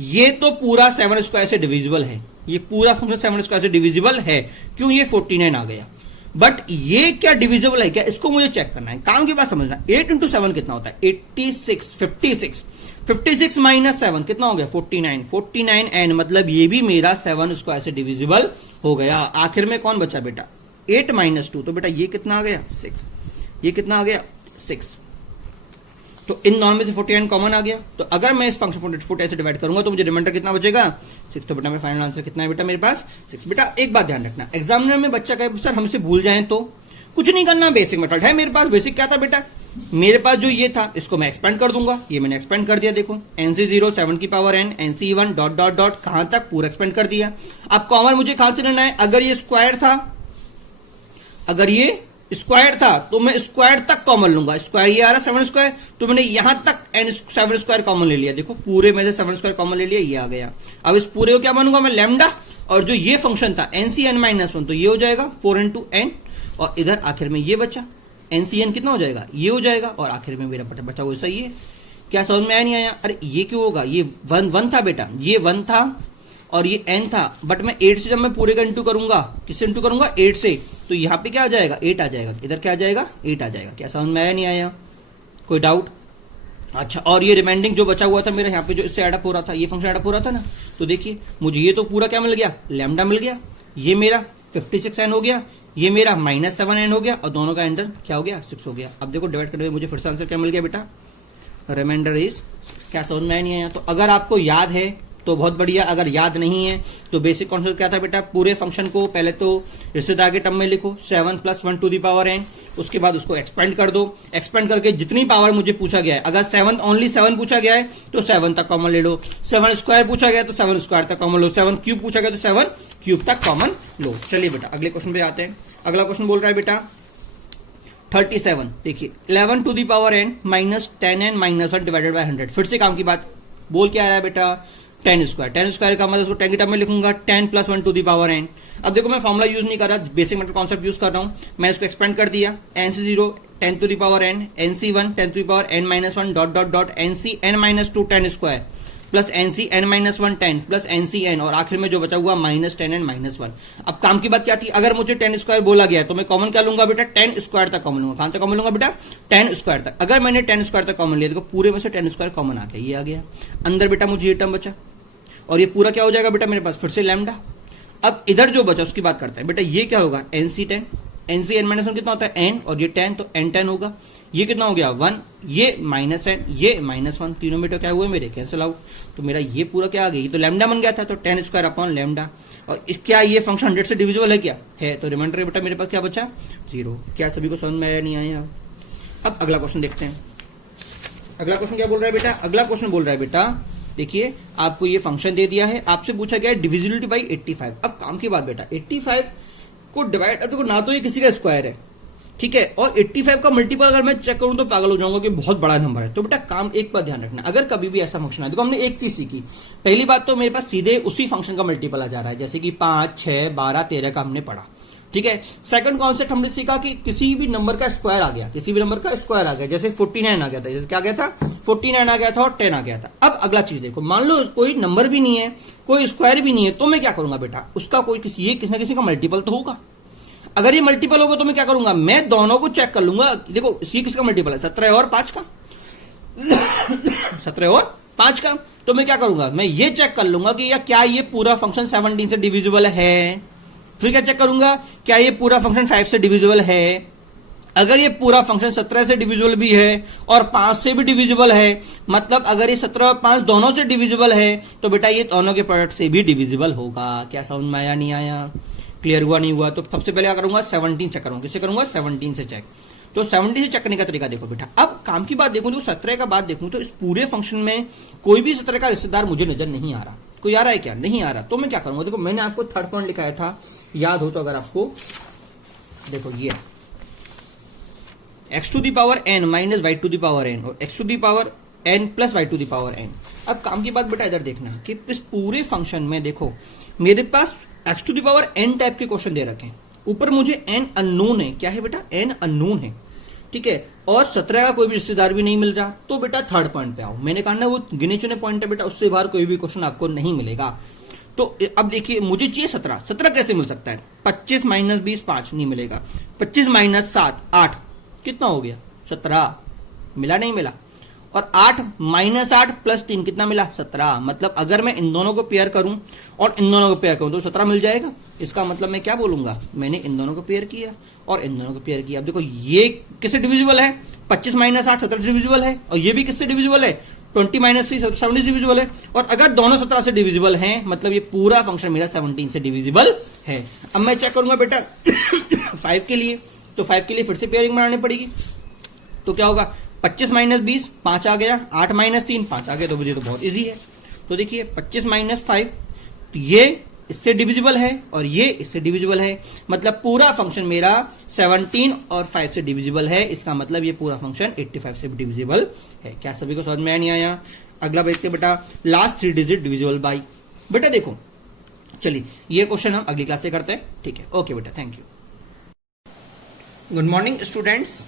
ये तो पूरा 7 स्क्वायर से डिविजिबल है, ये पूरा फंक्शन 7 स्क्वायर से डिविजिबल है, क्यों, ये 49 आ गया। बट ये क्या डिविजिबल है क्या, इसको मुझे चेक करना है। काम की बात समझना, 8 इंटू 7 कितना होता है 86, 56 माइनस 7 कितना हो गया 49 एन, मतलब ये भी मेरा 7 इसको ऐसे डिविजिबल हो गया। आखिर में कौन बचा बेटा 8 माइनस 2, तो बेटा ये कितना आ गया 6, ये कितना आ गया 6। तो इन नॉन में से 49 कॉमन आ गया। तो अगर मैं इस फंक्शन को फुट ऐसे डिवाइड करूंगा तो मुझे रिमाइंडर कितना बचेगा 6। तो बेटा मेरा फाइनल आंसर कितना है बेटा मेरे पास 6। बेटा एक बात ध्यान रखना, एग्जामिनर में बच्चा कहे सर हमसे भूल जाए तो कुछ नहीं करना, बेसिक मेथड है मेरे पास। बेसिक क्या था बेटा, मेरे पास जो ये था इसको मैं एक्सपेंड कर दूंगा, ये मैंने एक्सपेंड कर दिया। देखो NC0 7 की power n, NC1 dot dot dot कहां तक पूरा एक्सपेंड कर दिया। अब कॉमन मुझे कहां से लेना है, अगर ये स्क्वायर था, अगर ये स्क्वायर था तो मैं स्क्वायर तक कॉमन लूंगा। स्क्वायर ये आ रहा 7 स्क्वायर, तो मैंने यहां तक n7 स्क्वायर कॉमन ले लिया। देखो पूरे में से 7 स्क्वायर कॉमन ले लिया, ये आ गया। अब इस पूरे को क्या मानूंगा मैं लैम्डा, और जो ये फंक्शन था NCn-1 तो ये हो जाएगा 4 इंटू एन, और इधर आखिर में ये बचा NCn कितना हो जाएगा ये हो जाएगा, और आखिर में मेरा बचा वो सही है। क्या समझ में आया नहीं आया, अरे ये क्यों होगा, ये 1 था बेटा, ये 1 था और ये n था, बट मैं 8 से जब मैं पूरे का इंटू करूंगा, किससे इंटू करूंगा 8 से, तो यहां पे क्या आ जाएगा 8 आ जाएगा, इधर क्या आ जाएगा 8 आ जाएगा। क्या समझ में आया नहीं आया, कोई डाउट। अच्छा, और ये रिमाइंडिंग जो बचा हुआ था मेरा यहाँ पे जो इससे एडअप हो रहा था, ये फंक्शन एडअप हो रहा था ना, तो देखिए मुझे ये तो पूरा क्या मिल गया लैम्डा मिल गया, ये मेरा 56n हो गया, ये मेरा -7n हो गया, और दोनों का एंटर क्या हो गया 6 हो गया। अब देखो डिवाइड करते हुए मुझे फिर से आंसर क्या मिल गया बेटा, रिमाइंडर इज। क्या समझ में नहीं आया, तो अगर आपको याद है तो बहुत बढ़िया, अगर याद नहीं है तो बेसिक कॉन्सेप्ट क्या था बेटा, पूरे फंक्शन को पहले तो रिश्तेदार के टर्म में लिखो 7 + 1 टू द पावर n, उसके बाद उसको एक्सपेंड कर दो, एक्सपेंड करके जितनी पावर मुझे पूछा गया है, अगर 7 ओनली 7 पूछा गया है तो 7 तक कॉमन ले लो, 7 स्क्वायर पूछा गया तो 7 स्क्वायर तक कॉमन लो, 7 क्यूब पूछा गया तो 7 क्यूब तक कॉमन लो। चलिए बेटा अगले क्वेश्चन पे आते हैं। अगला क्वेश्चन बोल रहा है बेटा 37, देखिए 11 to the power n -10n-1 divided by 100। फिर से काम की बात, बोल क्या आ रहा है बेटा 10 स्क्वायर, 10 स्क्वायर का मतलब उसको 10 की टर्म में लिखूंगा 10 + 1 टू द पावर n। अब देखो मैं फॉर्मुला यूज नहीं कर रहा, बेसिक मेथड कॉन्सेप्ट यूज कर रहा हूं। मैं इसको एक्सपेंड कर दिया, NC0 10 to the power n, NC1 10 to the power n-1 dot dot dot NCn-2 10 square plus NCn-1 10 plus NCn, और आखिर में जो बचा हुआ -10n-1। अब काम की बात क्या थी, अगर मुझे 10 स्क्वायर बोला गया तो मैं कॉमन क्या लूंगा बेटा 10 स्क्वायर तक कॉमन लूंगा। कहां तक कॉमन लूंगा बेटा 10 स्क्वायर तक। अगर मैंने 10 स्क्वायर तक कॉमन लिया तो पूरे में से 10 स्क्वायर कॉमन आ गया, ये आ गया अंदर बेटा, मुझे ये टर्म बचा, और ये पूरा क्या हो जाएगा बेटा मेरे पास फिर से लैम्डा। अब इधर जो बचा उसकी बात करते हैं बेटा, ये क्या होगा NC10, NCn-1 कितना होता है n, और ये 10 तो n10 होगा, ये कितना हो गया 1, ये -n, ये -1, तीनों बेटा क्या हुए मेरे कैंसिल आउट। तो मेरा ये पूरा क्या आ गया, ये तो लैम्डा बन गया था, तो 10 स्क्वायर अपॉन लैम्डा। और क्या ये फंक्शन 100 से डिविजिबल है क्या है, तो रिमाइंडर बेटा मेरे पास क्या बचा 0। क्या सभी को समझ में आया नहीं आया। अब अगला क्वेश्चन देखते हैं। अगला क्वेश्चन क्या बोल रहा है बेटा, अगला क्वेश्चन बोल रहा है बेटा देखिए आपको ये फंक्शन दे दिया है, आपसे पूछा गया है डिविजिबिलिटी बाई 85। अब काम की बात बेटा 85 को डिवाइड, देखो ना तो ये किसी का स्क्वायर है, ठीक है, और 85 का मल्टीपल अगर मैं चेक करूं तो पागल हो जाऊंगा कि बहुत बड़ा नंबर है। तो बेटा काम एक बात ध्यान रखना, अगर कभी भी ऐसा फंक्शन है, देखो हमने एक चीज सीखी, पहली बात तो मेरे पास सीधे उसी फंक्शन का मल्टीपल आ जा रहा है, जैसे कि 5, 6, 12, 13 का हमने पढ़ा, ठीक है। सेकंड कॉन्सेप्ट हमने सीखा कि किसी भी नंबर का स्क्वायर आ गया, किसी भी नंबर का स्क्वायर आ गया, जैसे 49 आ गया था, जैसे क्या आ गया था 49 आ गया था और 10 आ गया था। अब अगला चीज देखो, मान लो कोई नंबर भी नहीं है, कोई स्क्वायर भी नहीं है, तो मैं क्या करूंगा बेटा, उसका कोई ये किसी ना किसी का मल्टीपल तो होगा। अगर ये मल्टीपल होगा तो मैं क्या करूंगा, मैं दोनों को चेक कर लूंगा। देखो ये किसका मल्टीपल है 17 और 5 का 17 और 5 का, तो मैं क्या करूंगा, मैं ये चेक कर लूंगा कि या क्या ये पूरा फंक्शन 17 से डिविजिबल है। फिर क्या चेक करूंगा, क्या ये पूरा फंक्शन 5 से डिविजिबल है। अगर ये पूरा फंक्शन 17 से डिविजिबल भी है और 5 से भी डिविजिबल है, मतलब अगर ये 17 और 5 दोनों से डिविजिबल है, तो बेटा ये दोनों के प्रोडक्ट से भी डिविजिबल होगा। क्या समझ में आया नहीं आया, क्लियर हुआ नहीं हुआ। तो सबसे पहले क्या करूंगा 17 चेक करूंगा, किससे करूंगा 17 से चेक। तो 17 से चेक करने का तरीका देखो बेटा। अब काम की बात देखूं तो 17 का बात देखूं तो इस पूरे फंक्शन में कोई भी 17 का रिश्तेदार मुझे नजर नहीं आ रहा। कोई आ रहा है क्या, नहीं आ रहा। तो मैं क्या करूंगा, देखो मैंने आपको थर्ड पॉइंट लिखाया था, याद हो तो, अगर आपको देखो ये x to the power n minus y to the power n और x to the power n plus y to the power n। अब काम की बात बेटा इधर देखना कि इस पूरे फंक्शन में देखो मेरे पास x to the power n type के क्वेश्चन दे रखे हैं, ऊपर मुझे n अननोन है। क्या है बेटा, n अननोन है, ठीक है, और 17 का कोई भी रिश्तेदार भी नहीं मिल रहा। तो बेटा थर्ड पॉइंट पे आओ, मैंने कहा ना वो गिने चुने पॉइंट है बेटा, उससे बाहर कोई भी क्वेश्चन आपको नहीं मिलेगा। तो अब देखिए मुझे चाहिए 17, 17 कैसे मिल सकता है? 25 माइनस 20 5 नहीं मिलेगा, 25 माइनस 7 8, कितना हो गया? 17, मिला नहीं मिला? और 8 माइनस 8 प्लस 3 कितना मिला? 17। मतलब अगर मैं इन दोनों को पेयर करूं और इन दोनों को पेयर करूं तो 17 मिल जाएगा। इसका मतलब मैं क्या बोलूंगा? मैंने इन दोनों को पेयर किया और इन दोनों को पेयर किया। अब देखो ये किससे डिविजिबल है? 25 माइनस 8 17 डिविजिबल है, और ये भी किससे डिविजिबल है? 20 माइनस 3 17 डिविजिबल है। और अगर दोनों 17 से डिविजिबल हैं मतलब ये पूरा फंक्शन मेरा 17 से डिविजिबल है। अब मैं चेक करूंगा बेटा 5 के लिए, तो 5 के लिए फिर से पेयरिंग बनानी पड़ेगी। तो क्या होगा? 25 माइनस 20 5 आ गया, 8 माइनस 3 5 आ गया, तो मुझे तो बहुत इजी है। तो देखिए 25 माइनस 5, तो ये इससे डिविजिबल है और ये इससे डिविजिबल है, मतलब पूरा फंक्शन मेरा 17 और 5 से डिविजिबल है। इसका मतलब ये पूरा फंक्शन 85 से भी डिविजिबल है। क्या सभी को समझ में नहीं आया? अगला देखते बेटा, लास्ट 3 डिजिट डिविजिबल बाई। बेटा देखो, चलिए ये क्वेश्चन हम अगली क्लास से करते हैं, ठीक है? ओके बेटा, thank you. Good morning students.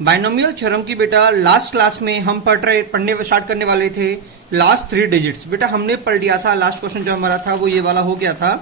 Binomial theorem की बेटा लास्ट क्लास में हम पढ़ने स्टार्ट करने वाले थे लास्ट 3 डिजिट्स। बेटा हमने पढ़ लिया था, लास्ट क्वेश्चन जो हमारा था वो ये वाला हो गया था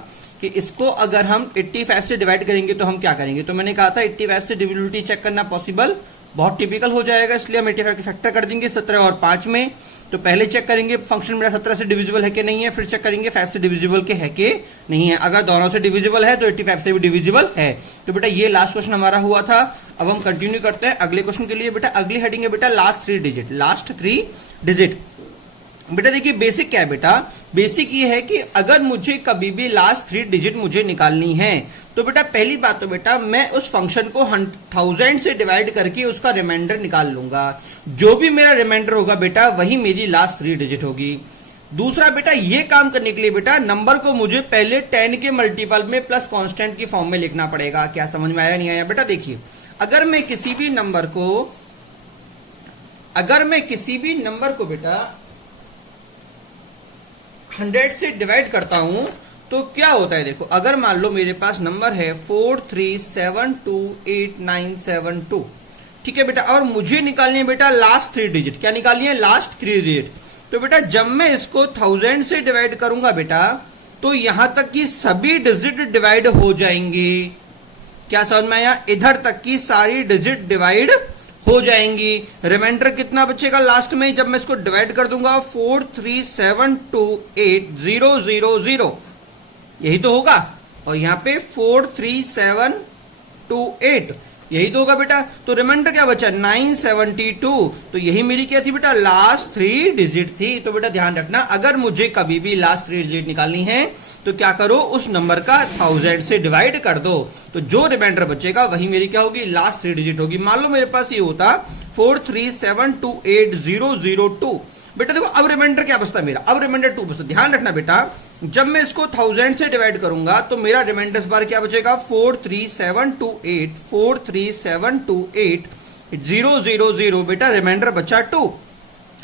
कि इसको अगर हम 85 से डिवाइड करेंगे तो हम क्या करेंगे। तो मैंने कहा था 85 से डिविजिबिलिटी चेक करना पॉसिबल बहुत टिपिकल हो जाएगा, इसलिए हम 85 के फैक्टर कर देंगे 17 और 5 में। तो पहले चेक करेंगे फंक्शन मेरा 17 से डिविजिबल है कि नहीं है, फिर चेक करेंगे 5 से डिविजिबल के है कि नहीं है। अगर दोनों से डिविजिबल है तो 85 से भी डिविजिबल है। तो बेटा ये लास्ट क्वेश्चन हमारा हुआ था। अब हम कंटिन्यू करते हैं अगले क्वेश्चन के लिए। बेटा अगली हेडिंग है बेटा लास्ट 3 डिजिट, लास्ट 3 डिजिट। बेटा देखिए बेसिक क्या है बेटा, बेसिक ये है कि अगर मुझे कभी भी लास्ट 3 डिजिट मुझे निकालनी है तो बेटा पहली बात तो बेटा मैं उस फंक्शन को 1000 से डिवाइड करके उसका रिमाइंडर निकाल लूंगा। जो भी मेरा रिमाइंडर होगा बेटा वही मेरी लास्ट 3 डिजिट होगी। दूसरा बेटा ये काम करने के लिए बेटा नंबर को मुझे पहले 10 के मल्टीपल में प्लस कांस्टेंट की फॉर्म में लिखना पड़ेगा। क्या समझ में आया नहीं आया? बेटा देखिए अगर मैं किसी भी नंबर को बेटा 100 से डिवाइड करता हूं तो क्या होता है? देखो अगर मान लो मेरे पास नंबर है 43728972, ठीक है बेटा, और मुझे निकालनी है बेटा लास्ट 3 डिजिट। क्या निकालनी है? Last 3 digit. तो बेटा जब मैं इसको 1000 से डिवाइड करूंगा बेटा तो यहां तक की सभी डिजिट डिवाइड हो जाएंगे। क्या समझ में आया? इधर तक की सारी डिजिट डिवाइड हो जाएंगी। रिमाइंडर कितना बचेगा लास्ट में जब मैं इसको डिवाइड कर दूंगा? 43728,000, यही तो होगा। और यहां पे 43728 यही तो होगा बेटा। तो रिमाइंडर क्या बचा? 972। तो यही मेरी क्या थी बेटा? लास्ट 3 डिजिट थी। तो बेटा ध्यान रखना अगर मुझे कभी भी लास्ट 3 डिजिट निकालनी है तो क्या करो, उस नंबर का 1000 से डिवाइड कर दो, तो जो रिमाइंडर बचेगा वही मेरी क्या होगी? लास्ट 3 डिजिट होगी। मान लो मेरे पास ये होता 43728,002। बेटा देखो अब रिमाइंडर क्या बचता मेरा? अब रिमाइंडर 2 बचता। ध्यान रखना बेटा जब मैं इसको 1000 से डिवाइड करूंगा तो मेरा रिमाइंडर इस बार क्या बचेगा? 43728,000 बेटा रिमाइंडर बचा 2।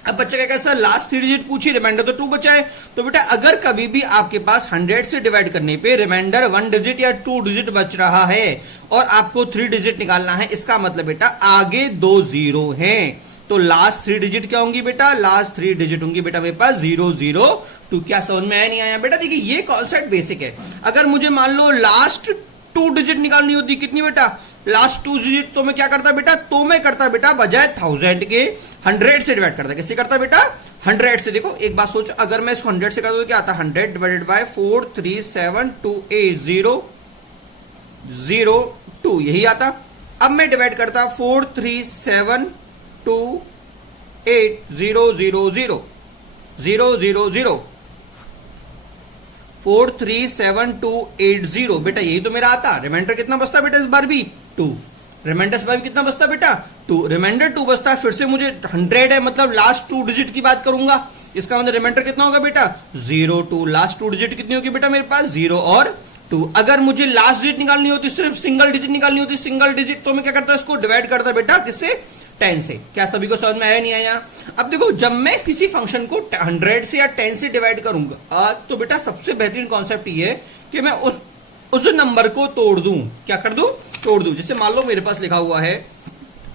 अब बच्चा क्या सर लास्ट 3 डिजिट पूछी, रिमाइंडर तो 2 बचा है। तो बेटा अगर कभी भी आपके पास 100 से डिवाइड करने पे रिमाइंडर 1 डिजिट या 2 डिजिट बच रहा है और आपको 3 डिजिट निकालना है, इसका मतलब बेटा आगे 2 जीरो हैं। तो लास्ट 3 डिजिट क्या होंगी बेटा? लास्ट 3 डिजिट होंगी बेटा मेरे पास 002। क्या समझ में आया नहीं आया? बेटा देखिए ये कॉन्सेप्ट बेसिक है। अगर मुझे मान लो लास्ट 2 डिजिट निकालनी होती, कितनी बेटा? लास्ट 2 डिजिट, तो मैं क्या करता बेटा? तो मैं करता बेटा बजाय 1000 के 100 से डिवाइड करता। कैसे करता बेटा? 100 से। देखो एक बात सोचो, अगर मैं इसको 100 से करता तो क्या आता? 100 डिवाइडेड बाय 43728,002, यही आता। अब मैं डिवाइड करता 43728,000 43728,000 बेटा यही तो मेरा आता। रिमाइंडर कितना बचता बेटा इस बार भी? 2। रिमाइंडर इस बार भी कितना बचता बेटा? 2। रिमाइंडर 2 बचता है। फिर से मुझे 100 है मतलब लास्ट 2 डिजिट की बात करूंगा, इसका मतलब रिमाइंडर कितना होगा बेटा? 02। लास्ट 2 डिजिट कितनी होगी बेटा मेरे पास? 0 और 2। अगर मुझे लास्ट डिजिट निकालनी होती, सिर्फ सिंगल डिजिट निकालनी होती, सिंगल डिजिट, तो मैं क्या करता? इसको डिवाइड करता बेटा किससे? 10 से। क्या सभी को समझ में आया नहीं आया? अब देखो जब मैं किसी फंक्शन को 100 से या 10 से डिवाइड करूंगा तो बेटा सबसे बेहतरीन कॉन्सेप्ट ये है कि मैं उस नंबर को तोड़ दूं। क्या कर दूं? तोड़ दूं। जैसे मान लो मेरे पास लिखा हुआ है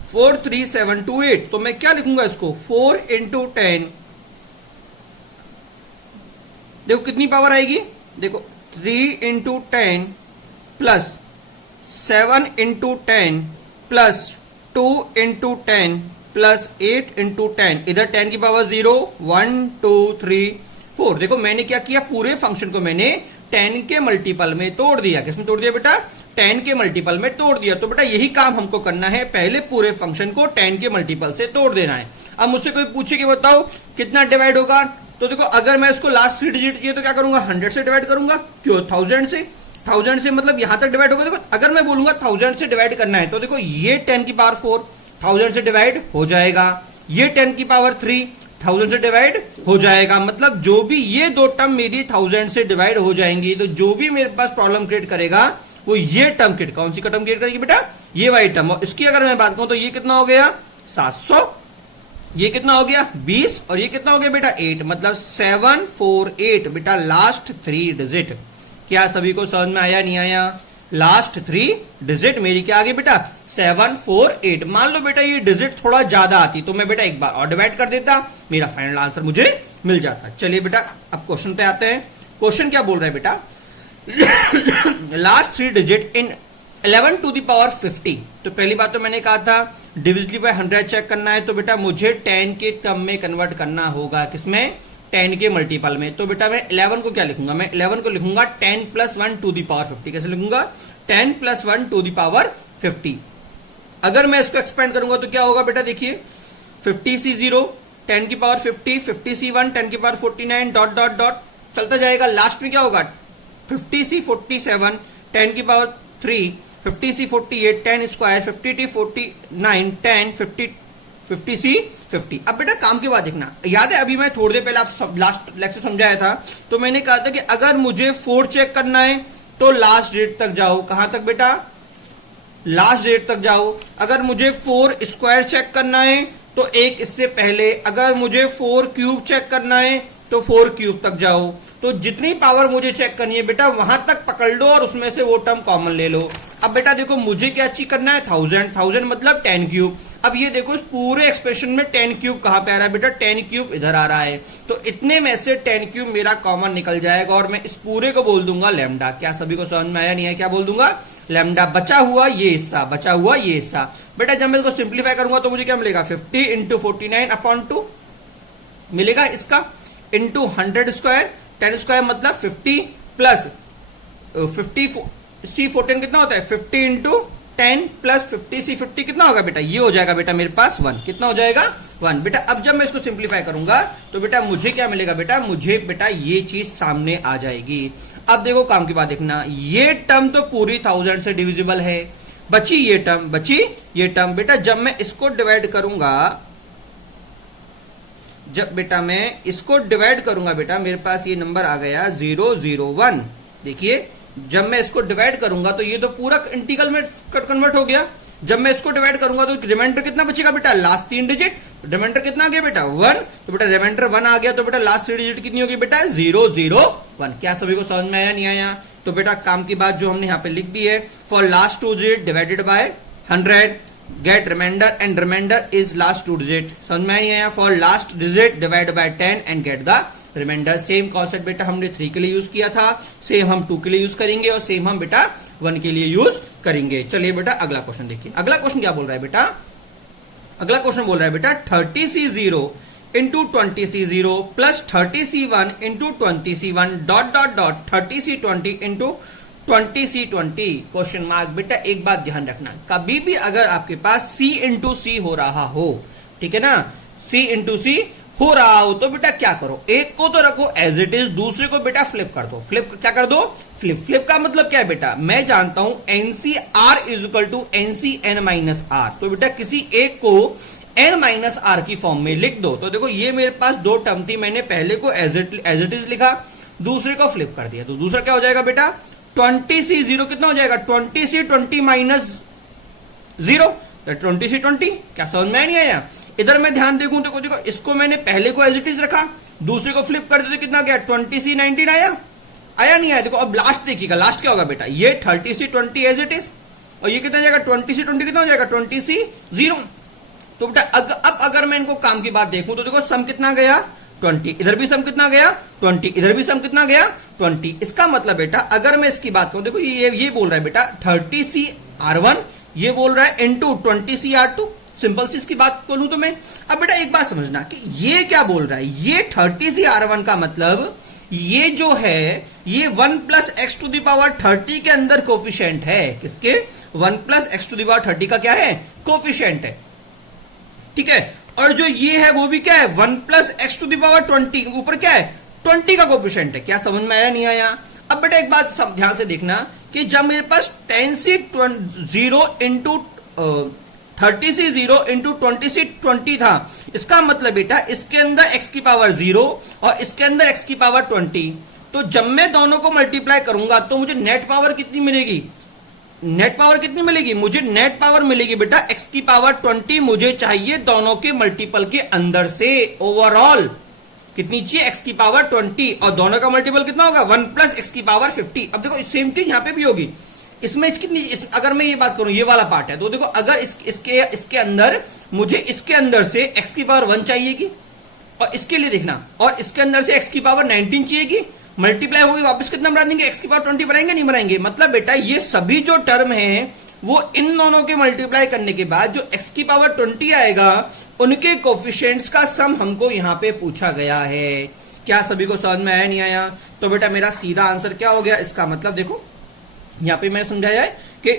43728, तो मैं क्या लिखूंगा इसको? 4 × 10। देखो कितनी पावर आएगी? देखो 3 into 10 plus 7 into 10 plus 2 into 10 plus 8 into 10, इधर 10 की पावर 0, 1 2 3 4। देखो मैंने क्या किया, पूरे फंक्शन को मैंने 10 के मल्टीपल में तोड़ दिया। किसमें तोड़ दिया बेटा? 10 के मल्टीपल में तोड़ दिया। तो बेटा यही काम हमको करना है, पहले पूरे फंक्शन को 10 के मल्टीपल से तोड़ देना है। अब मुझसे कोई पूछे कि बताओ कितना डिवाइड होगा, तो देखो अगर मैं इसको लास्ट 3 डिजिट चाहिए तो क्या करूंगा, 100 से डिवाइड करूंगा। क्यों? 1000 से। 1000 से मतलब यहां तक डिवाइड होगा। देखो अगर मैं बोलूंगा 1000 से डिवाइड करना है तो देखो ये 10 की पावर 4 1000 से डिवाइड हो जाएगा, ये 10 की पावर 3 1000 से डिवाइड हो जाएगा। मतलब जो भी ये दो टर्म मेरी 1000 से डिवाइड हो जाएंगी, तो जो भी मेरे पास प्रॉब्लम क्रिएट करेगा वो ये टर्म क्रिएट, कौन सी का टर्म क्रिएट करेगी बेटा? ये वाली टर्म। और इसकी अगर मैं बात करूं तो ये कितना हो गया 700, ये कितना हो गया 20, और ये कितना हो गया बेटा 8, मतलब 748 बेटा लास्ट 3 डिजिट। क्या सभी को समझ में आया नहीं आया? लास्ट 3 डिजिट मेरी क्या आ गई बेटा 748। मान लो बेटा ये डिजिट थोड़ा ज्यादा आती तो मैं बेटा एक बार और डिवाइड कर देता, मेरा फाइनल आंसर मुझे मिल जाता। चलिए बेटा अब क्वेश्चन पे आते हैं। क्वेश्चन क्या बोल रहा है बेटा? Last 3 digit in 11 to the power 50। तो पहली बात तो मैंने कहा था डिविजिबल बाय 100 चेक करना है, तो बेटा मुझे 10 के टर्म में कन्वर्ट करना होगा। किसमें? 10 के मल्टीपल में। तो बेटा मैं 11 को क्या लिखूंगा? मैं 11 को लिखूंगा 10 प्लस 1 टू द पावर 50। कैसे लिखूंगा? 10 प्लस 1 टू द पावर 50। अगर मैं इसको एक्सपेंड करूंगा तो क्या होगा बेटा? देखिए 50C0 10 की पावर 50, 50C1 10 की पावर 49, डॉट डॉट डॉट चलता जाएगा। लास्ट में क्या होगा 50C47 10 की power 3, 50C48 10 square, 50T49 10, 50C50। अब बेटा काम की बात देखना, याद है अभी मैं थोड़ी देर पहले आप लास्ट लेक्चर समझाया था, तो मैंने कहा था कि अगर मुझे 4 चेक करना है तो लास्ट डेट तक जाओ। कहां तक बेटा? लास्ट डेट तक जाओ। अगर मुझे 4 स्क्वायर चेक करना है तो एक इससे पहले, अगर मुझे 4 क्यूब चेक करना है तो 4 क्यूब तक जाओ। तो जितनी पावर मुझे चेक करनी है बेटा वहां तक पकड़ लो और उसमें से वो टर्म कॉमन ले लो। अब बेटा देखो मुझे क्या चीज करना है 1000 मतलब 10 क्यूब। अब ये देखो इस पूरे एक्सप्रेशन में 10 क्यूब कहां पे आ रहा है बेटा? 10 क्यूब इधर आ रहा है। तो इतने में से 10 क्यूब मेरा कॉमन निकल जाएगा और मैं इस पूरे को बोल दूंगा लैम्डा। क्या सभी को समझ में आया नहीं है? क्या बोल दूंगा? लैम्डा। बचा हुआ ये हिस्सा, बचा हुआ ये हिस्सा। बेटा जब मैं इसको सिंप्लीफाई करूंगा तो मुझे क्या मिलेगा 50 इंटू 49/2 मिलेगा इसका, इंटू 100 स्क्वायर 10 स्क्वायर मतलब 50 प्लस 50C14 कितना होता है 50 इंटू 10 प्लस 50C50 कितना होगा बेटा? ये हो जाएगा बेटा मेरे पास 1। कितना हो जाएगा 1। बेटा अब जब मैं इसको सिंप्लीफाई करूंगा तो बेटा मुझे क्या मिलेगा बेटा? मुझे बेटा ये चीज सामने आ जाएगी। अब देखो काम की बात देखना, ये टर्म तो पूरी 1000 से डिविजिबल है, बची ये टर्म, बची ये टर्म। बेटा जब मैं इसको डिवाइड करूंगा, जब बेटा मैं इसको डिवाइड करूंगा बेटा मेरे पास ये नंबर आ गया 001। देखिए जब मैं इसको डिवाइड करूंगा तो ये तो पूरा इंटीग्रल में कन्वर्ट हो गया। जब मैं इसको डिवाइड करूंगा तो रिमाइंडर कितना बचेगा बेटा? Last 3 digit. रिमाइंडर कितना आ गया बेटा? 1। तो बेटा रिमाइंडर 1 आ गया तो बेटा लास्ट 3 डिजिट कितनी होगी बेटा? 001। क्या सभी को समझ में आया नहीं आया? तो बेटा काम की बात जो हमने यहाँ पे लिख दी है, for last 2 digit divided by 100 get remainder and remainder is last 2 digit. समझ में नहीं आया? For last digit divide by 10 and get the remainder. Same concept बेटा हमने 3 के लिए यूज किया था, सेम हम 2 के लिए यूज करेंगे और सेम हम बेटा 1 के लिए यूज करेंगे। चलिए बेटा अगला क्वेश्चन देखिए। अगला क्वेश्चन क्या बोल रहा है बेटा? अगला क्वेश्चन बोल रहा है बेटा 30C0 into 20C0 plus 30C1 into 20C1 dot dot dot 30C20 into 20C20 question mark. बेटा एक बात ध्यान रखना, कभी भी अगर आपके पास C इंटू सी हो रहा हो, ठीक है ना, C इंटू सी हो रहा हो तो बेटा क्या करो, एक को तो रखो एज इट इज, दूसरे को बेटा फ्लिप कर दो। फ्लिप क्या कर दो? फ्लिप। फ्लिप का मतलब क्या है बेटा? मैं जानता हूं NCR is equal to NCN minus r, तो बेटा किसी एक को n माइनस आर की फॉर्म में लिख दो। तो देखो ये मेरे पास 2 टर्म थी, मैंने पहले को एज इट इज लिखा, दूसरे को फ्लिप कर दिया। तो दूसरा क्या हो जाएगा बेटा? 20C0 कितना हो जाएगा? 20C20 minus 0, 20C20। क्या समझ में नहीं आया? इधर मैं ध्यान देखूं तो देखो इसको मैंने पहले को एज इट इज रखा, दूसरे को फ्लिप कर दिया तो कितना गया? 20C19 आया? आया नहीं आया? देखो अब लास्ट देखिएगा, लास्ट क्या होगा बेटा? ये 30C20 एज इट इज, और ये कितना जाएगा? 20C20 कितना हो जाएगा? 20C0। तो बेटा अब अगर मैं इनको काम की बात देखूं तो देखो सम कितना गया? 20, इधर भी सम कितना गया 20, इधर भी सम कितना गया 20। इसका मतलब बेटा अगर मैं इसकी बात करूं, देखो ये बोल रहा है बेटा 30CR1, ये बोल रहा है इंटू 20CR2। सिंपल सी इसकी बात बोलूं तो मैं, अब बेटा एक बात समझना कि ये क्या बोल रहा है, ये 30CR1 का मतलब ये जो है ये 1 plus x to the power 30 के अंदर कोफिशिएंट है। किसके? 1 plus x to the power 30 का क्या है? कोफिशिएंट है। ठीक है, और जो ये है वो भी क्या है? 1 plus x to the power 20, ऊपर क्या है? 20 का कोफिशिएंट है। क्या समझ में आया नहीं आया? अब बेटा एक बात ध्यान से देखना कि जब मेरे पास 10C0 into 30C0 into 20C20 था, इसका मतलब बेटा इसके अंदर x की पावर 0 और इसके अंदर x की पावर 20, तो जब मैं दोनों को मल्टीप्लाई करूंगा तो मुझे नेट पावर कितनी मिलेगी? नेट पावर कितनी मिलेगी? मुझे नेट पावर मिलेगी बेटा x की पावर 20 मुझे चाहिए दोनों के मल्टीपल के अंदर से। ओवरऑल कितनी चाहिए? x की पावर 20, और दोनों का मल्टीपल कितना होगा? 1 प्लस x की पावर 50। अब देखो सेम चीज यहां पे भी होगी। इसमें कितनी अगर मैं ये बात करूं, ये वाला पार्ट है, तो देखो अगर इसके अंदर मुझे इसके अंदर से x की पावर 1 चाहिएगी, और इसके लिए देखना, और इसके अंदर से x की पावर 19 चाहिएगी, मल्टीप्लाई होगी, वापस कितना बना देंगे? x की पावर 20 बनाएंगे, नहीं बनाएंगे? मतलब बेटा ये सभी जो टर्म है वो इन दोनों के मल्टीप्लाई करने के बाद जो x की पावर 20 आएगा उनके कोफिशिएंट्स का सम हमको यहां पे पूछा गया है। क्या सभी को समझ में आया नहीं आया? तो बेटा मेरा सीधा आंसर क्या हो गया? इसका मतलब देखो यहां पे मैंने समझाया है कि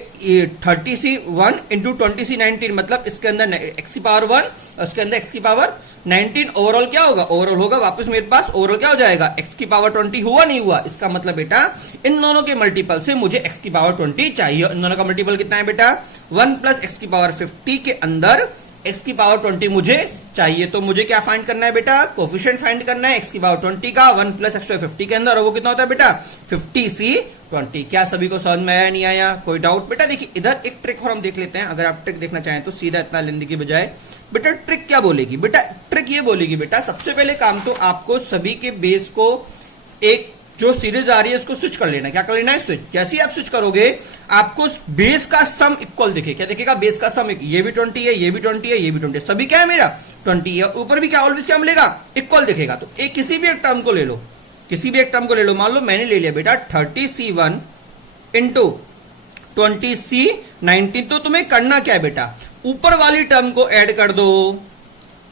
30C1 इंटू 20C19, मतलब इसके अंदर x की पावर 1 और इसके अंदर x की पावर 19, ओवरऑल क्या होगा? ओवरऑल होगा वापस मेरे पास ओवरऑल क्या हो जाएगा? x की पावर 20 हुआ नहीं हुआ? इसका मतलब बेटा इन दोनों के मल्टीपल से मुझे x की पावर 20 चाहिए। इन दोनों का मल्टीपल कितना है बेटा? 1 प्लस x की पावर 50 के अंदर x की पावर 20 मुझे चाहिए। तो मुझे क्या फाइंड करना है बेटा? कोफिशिएंट फाइंड करना है x की पावर 20 का 1 प्लस एक्स 50 के अंदर, और वो कितना होता है बेटा? 50C20। क्या सभी को समझ में आया नहीं आया? कोई डाउट? बेटा देखिए इधर एक ट्रिक और हम देख लेते हैं, अगर आप ट्रिक देखना चाहें तो सीधा इतना लेने की बजाय बेटा ट्रिक क्या बोलेगी? बेटा ट्रिक ये बोलेगी बेटा सबसे पहले काम तो आपको सभी के बेस को एक जो सीरीज आ रही है उसको स्विच कर लेना। क्या कर लेना है? स्विच। जैसे ही आप स्विच करोगे आपको बेस का सम इक्वल दिखे। क्या दिखेगा? बेस का सम, ये भी 20 है, ये भी 20 है, ये भी 20 है, सभी क्या है मेरा 20 है, ऊपर भी क्या ऑलवेज क्या मिलेगा? इक्वल दिखेगा। तो एक किसी भी एक टर्म को ले लो, किसी भी एक टर्म को ले लो। मान लो मैंने ले लिया बेटा 30C1 इंटू 20C19, तो तुम्हें करना क्या है बेटा? ऊपर वाली टर्म को ऐड कर दो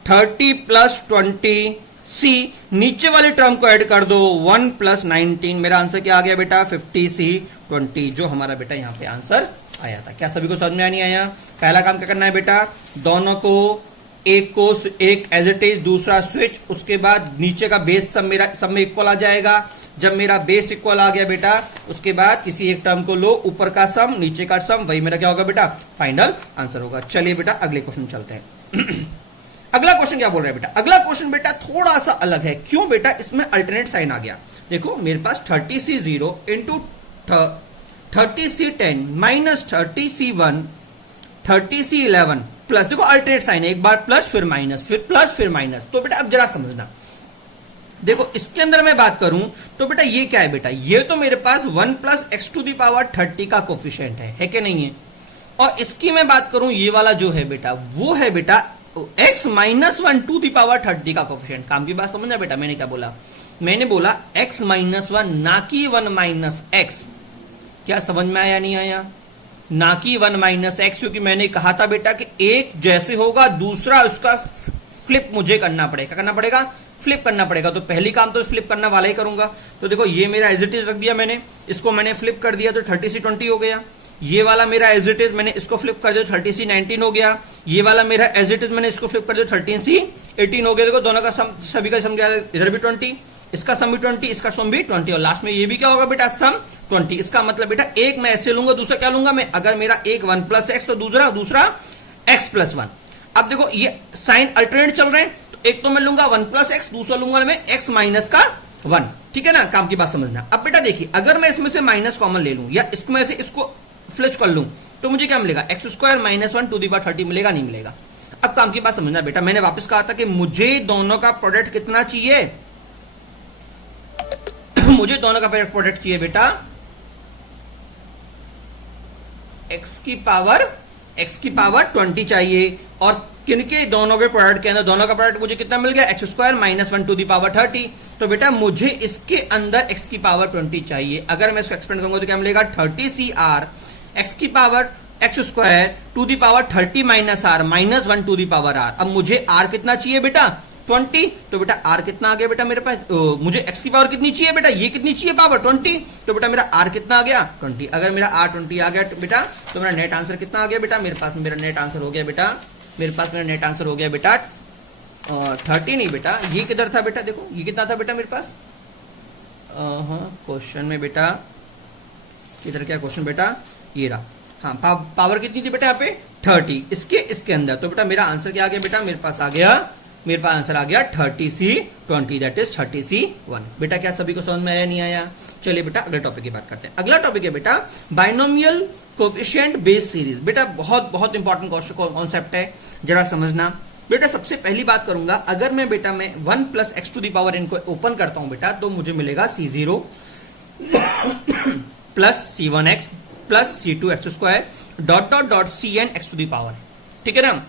30 प्लस 20C, नीचे वाली टर्म को ऐड कर दो 1 प्लस 19। मेरा आंसर क्या आ गया बेटा? 50C20, जो हमारा बेटा यहां पे आंसर आया था। क्या सभी को समझ में आया नहीं आया? पहला काम क्या करना है बेटा? दोनों को एक एज इट इज, दूसरा स्विच, उसके बाद नीचे का बेस सब में इक्वल आ जाएगा। जब मेरा बेस इक्वल आ गया बेटा उसके बाद किसी एक टर्म को लो, ऊपर का सम नीचे का सम, वही मेरा क्या होगा बेटा? फाइनल आंसर होगा। चलिए बेटा अगले क्वेश्चन चलते हैं। अगला क्वेश्चन क्या बोल रहा है बेटा? अगला क्वेश्चन बेटा थोड़ा सा अलग है। क्यों बेटा? इसमें अल्टरनेट साइन आ गया। देखो मेरे पास 30C0 into 30C10 minus 30C1 30C11 plus, देखो अल्टरनेट साइन है, एक बार प्लस फिर माइनस, फिर प्लस फिर माइनस। तो बेटा अब जरा समझना, देखो इसके अंदर मैं बात करूं तो बेटा ये क्या है बेटा? ये तो मेरे पास 1 plus x to the power 30 का कोफिशिएंट है कि नहीं है? और इसकी मैं बात करूं, ये वाला जो है बेटा वो है बेटा x minus 1 to the power 30 का कोफिशिएंट। काम की बात समझना बेटा, मैंने क्या बोला? मैंने बोला x माइनस 1, ना कि 1 माइनस एक्स। क्या समझ में आया नहीं आया? ना कि 1 माइनस एक्स, क्योंकि मैंने कहा था बेटा कि एक जैसे होगा दूसरा उसका फ्लिप मुझे करना पड़ेगा। क्या करना पड़ेगा? फ्लिप करना पड़ेगा। तो पहली काम तो फ्लिप करना वाला ही करूंगा। तो देखो ये मेरा एज इट इज रख दिया मैंने, इसको मैंने फ्लिप कर दिया तो 30C20 हो गया। ये वाला मेरा एज इट इज मैंने इसको फ्लिप कर दिया 30C19 हो गया। ये वाला मेरा एज इट इज मैंने इसको फ्लिप कर दिया 13C18 हो गया। देखो दोनों का सम, सभी का सम क्या है? इधर भी 20, इसका सम भी 20, इसका सम भी 20, और लास्ट में ये भी क्या होगा बेटा? सम 20। इसका मतलब बेटा एक मैं ऐसे लूंगा, दूसरा क्या लूंगा मैं? अगर मेरा एक 1 प्लस एक्स तो दूसरा x प्लस 1। अब देखो ये साइन अल्टरनेट चल रहे हैं, तो एक तो मैं लूंगा 1 प्लस एक्स, दूसरा लूंगा मैं x माइनस का 1। ठीक है ना? काम की बात समझना। अब बेटा देखिए अगर मैं इसमें से माइनस कॉमन ले लूं या इसमें से इसको फ्लिच कर लूं तो मुझे क्या मिलेगा? X square minus 1 to the power 30 मिलेगा, नहीं मिलेगा? अब काम की बात समझना बेटा, मैंने वापस कहा था कि मुझे दोनों का प्रोडक्ट कितना चाहिए? मुझे दोनों का प्रोडक्ट चाहिए बेटा x की पावर x की पावर 20 चाहिए, और किनके दोनों के प्रोडक्ट के अंदर, दोनों का प्रोडक्ट मुझे कितना मिल गया, x square minus 1 to the power 30। तो बेटा मुझे इसके अंदर x की पावर 20 चाहिए। अगर मैं इसको एक्सपेंड करूंगा तो क्या मिलेगा, 30 CR x की power x square to the power 30 minus r minus 1 to the power r. अब मुझे r कितना चाहिए बेटा, 20। तो बेटा r कितना आ गया बेटा मेरे पास, मुझे x की पावर कितनी चाहिए बेटा, ये कितनी चाहिए पावर 20। तो बेटा मेरा r कितना आ गया, 20। अगर मेरा r 20 आ गया बेटा, तो मेरा नेट आंसर कितना आ गया बेटा, मेरे पास मेरा नेट आंसर हो गया बेटा, मेरे पास मेरा नेट आंसर हो गया बेटा 30 नहीं बेटा, ये किधर था बेटा, देखो ये कितना था बेटा मेरे पास, क्वेश्चन में बेटा किधर क्या क्वेश्चन बेटा, ये रहा। हाँ, पावर कितनी थी बेटा यहाँ पे 30, इसके अंदर। तो बेटा मेरा आंसर क्या आ गया बेटा, मेरे पास आंसर आ गया 30C20, दैट इज 30C1। बेटा क्या सभी को समझ में आया, नहीं आया? चलिए बेटा अगले टॉपिक की बात करते हैं। अगला टॉपिक है बेटा बाइनोमियल कोएफिशिएंट बेस सीरीज। बेटा बहुत बहुत इंपॉर्टेंट कॉन्सेप्ट है, जरा समझना। बेटा सबसे पहली बात करूंगा, अगर मैं 1 plus x to the power n को ओपन करता हूं बेटा, तो मुझे मिलेगा C0 plus C1x plus C2x square dot dot dot CN x to the power, ठीक है ना।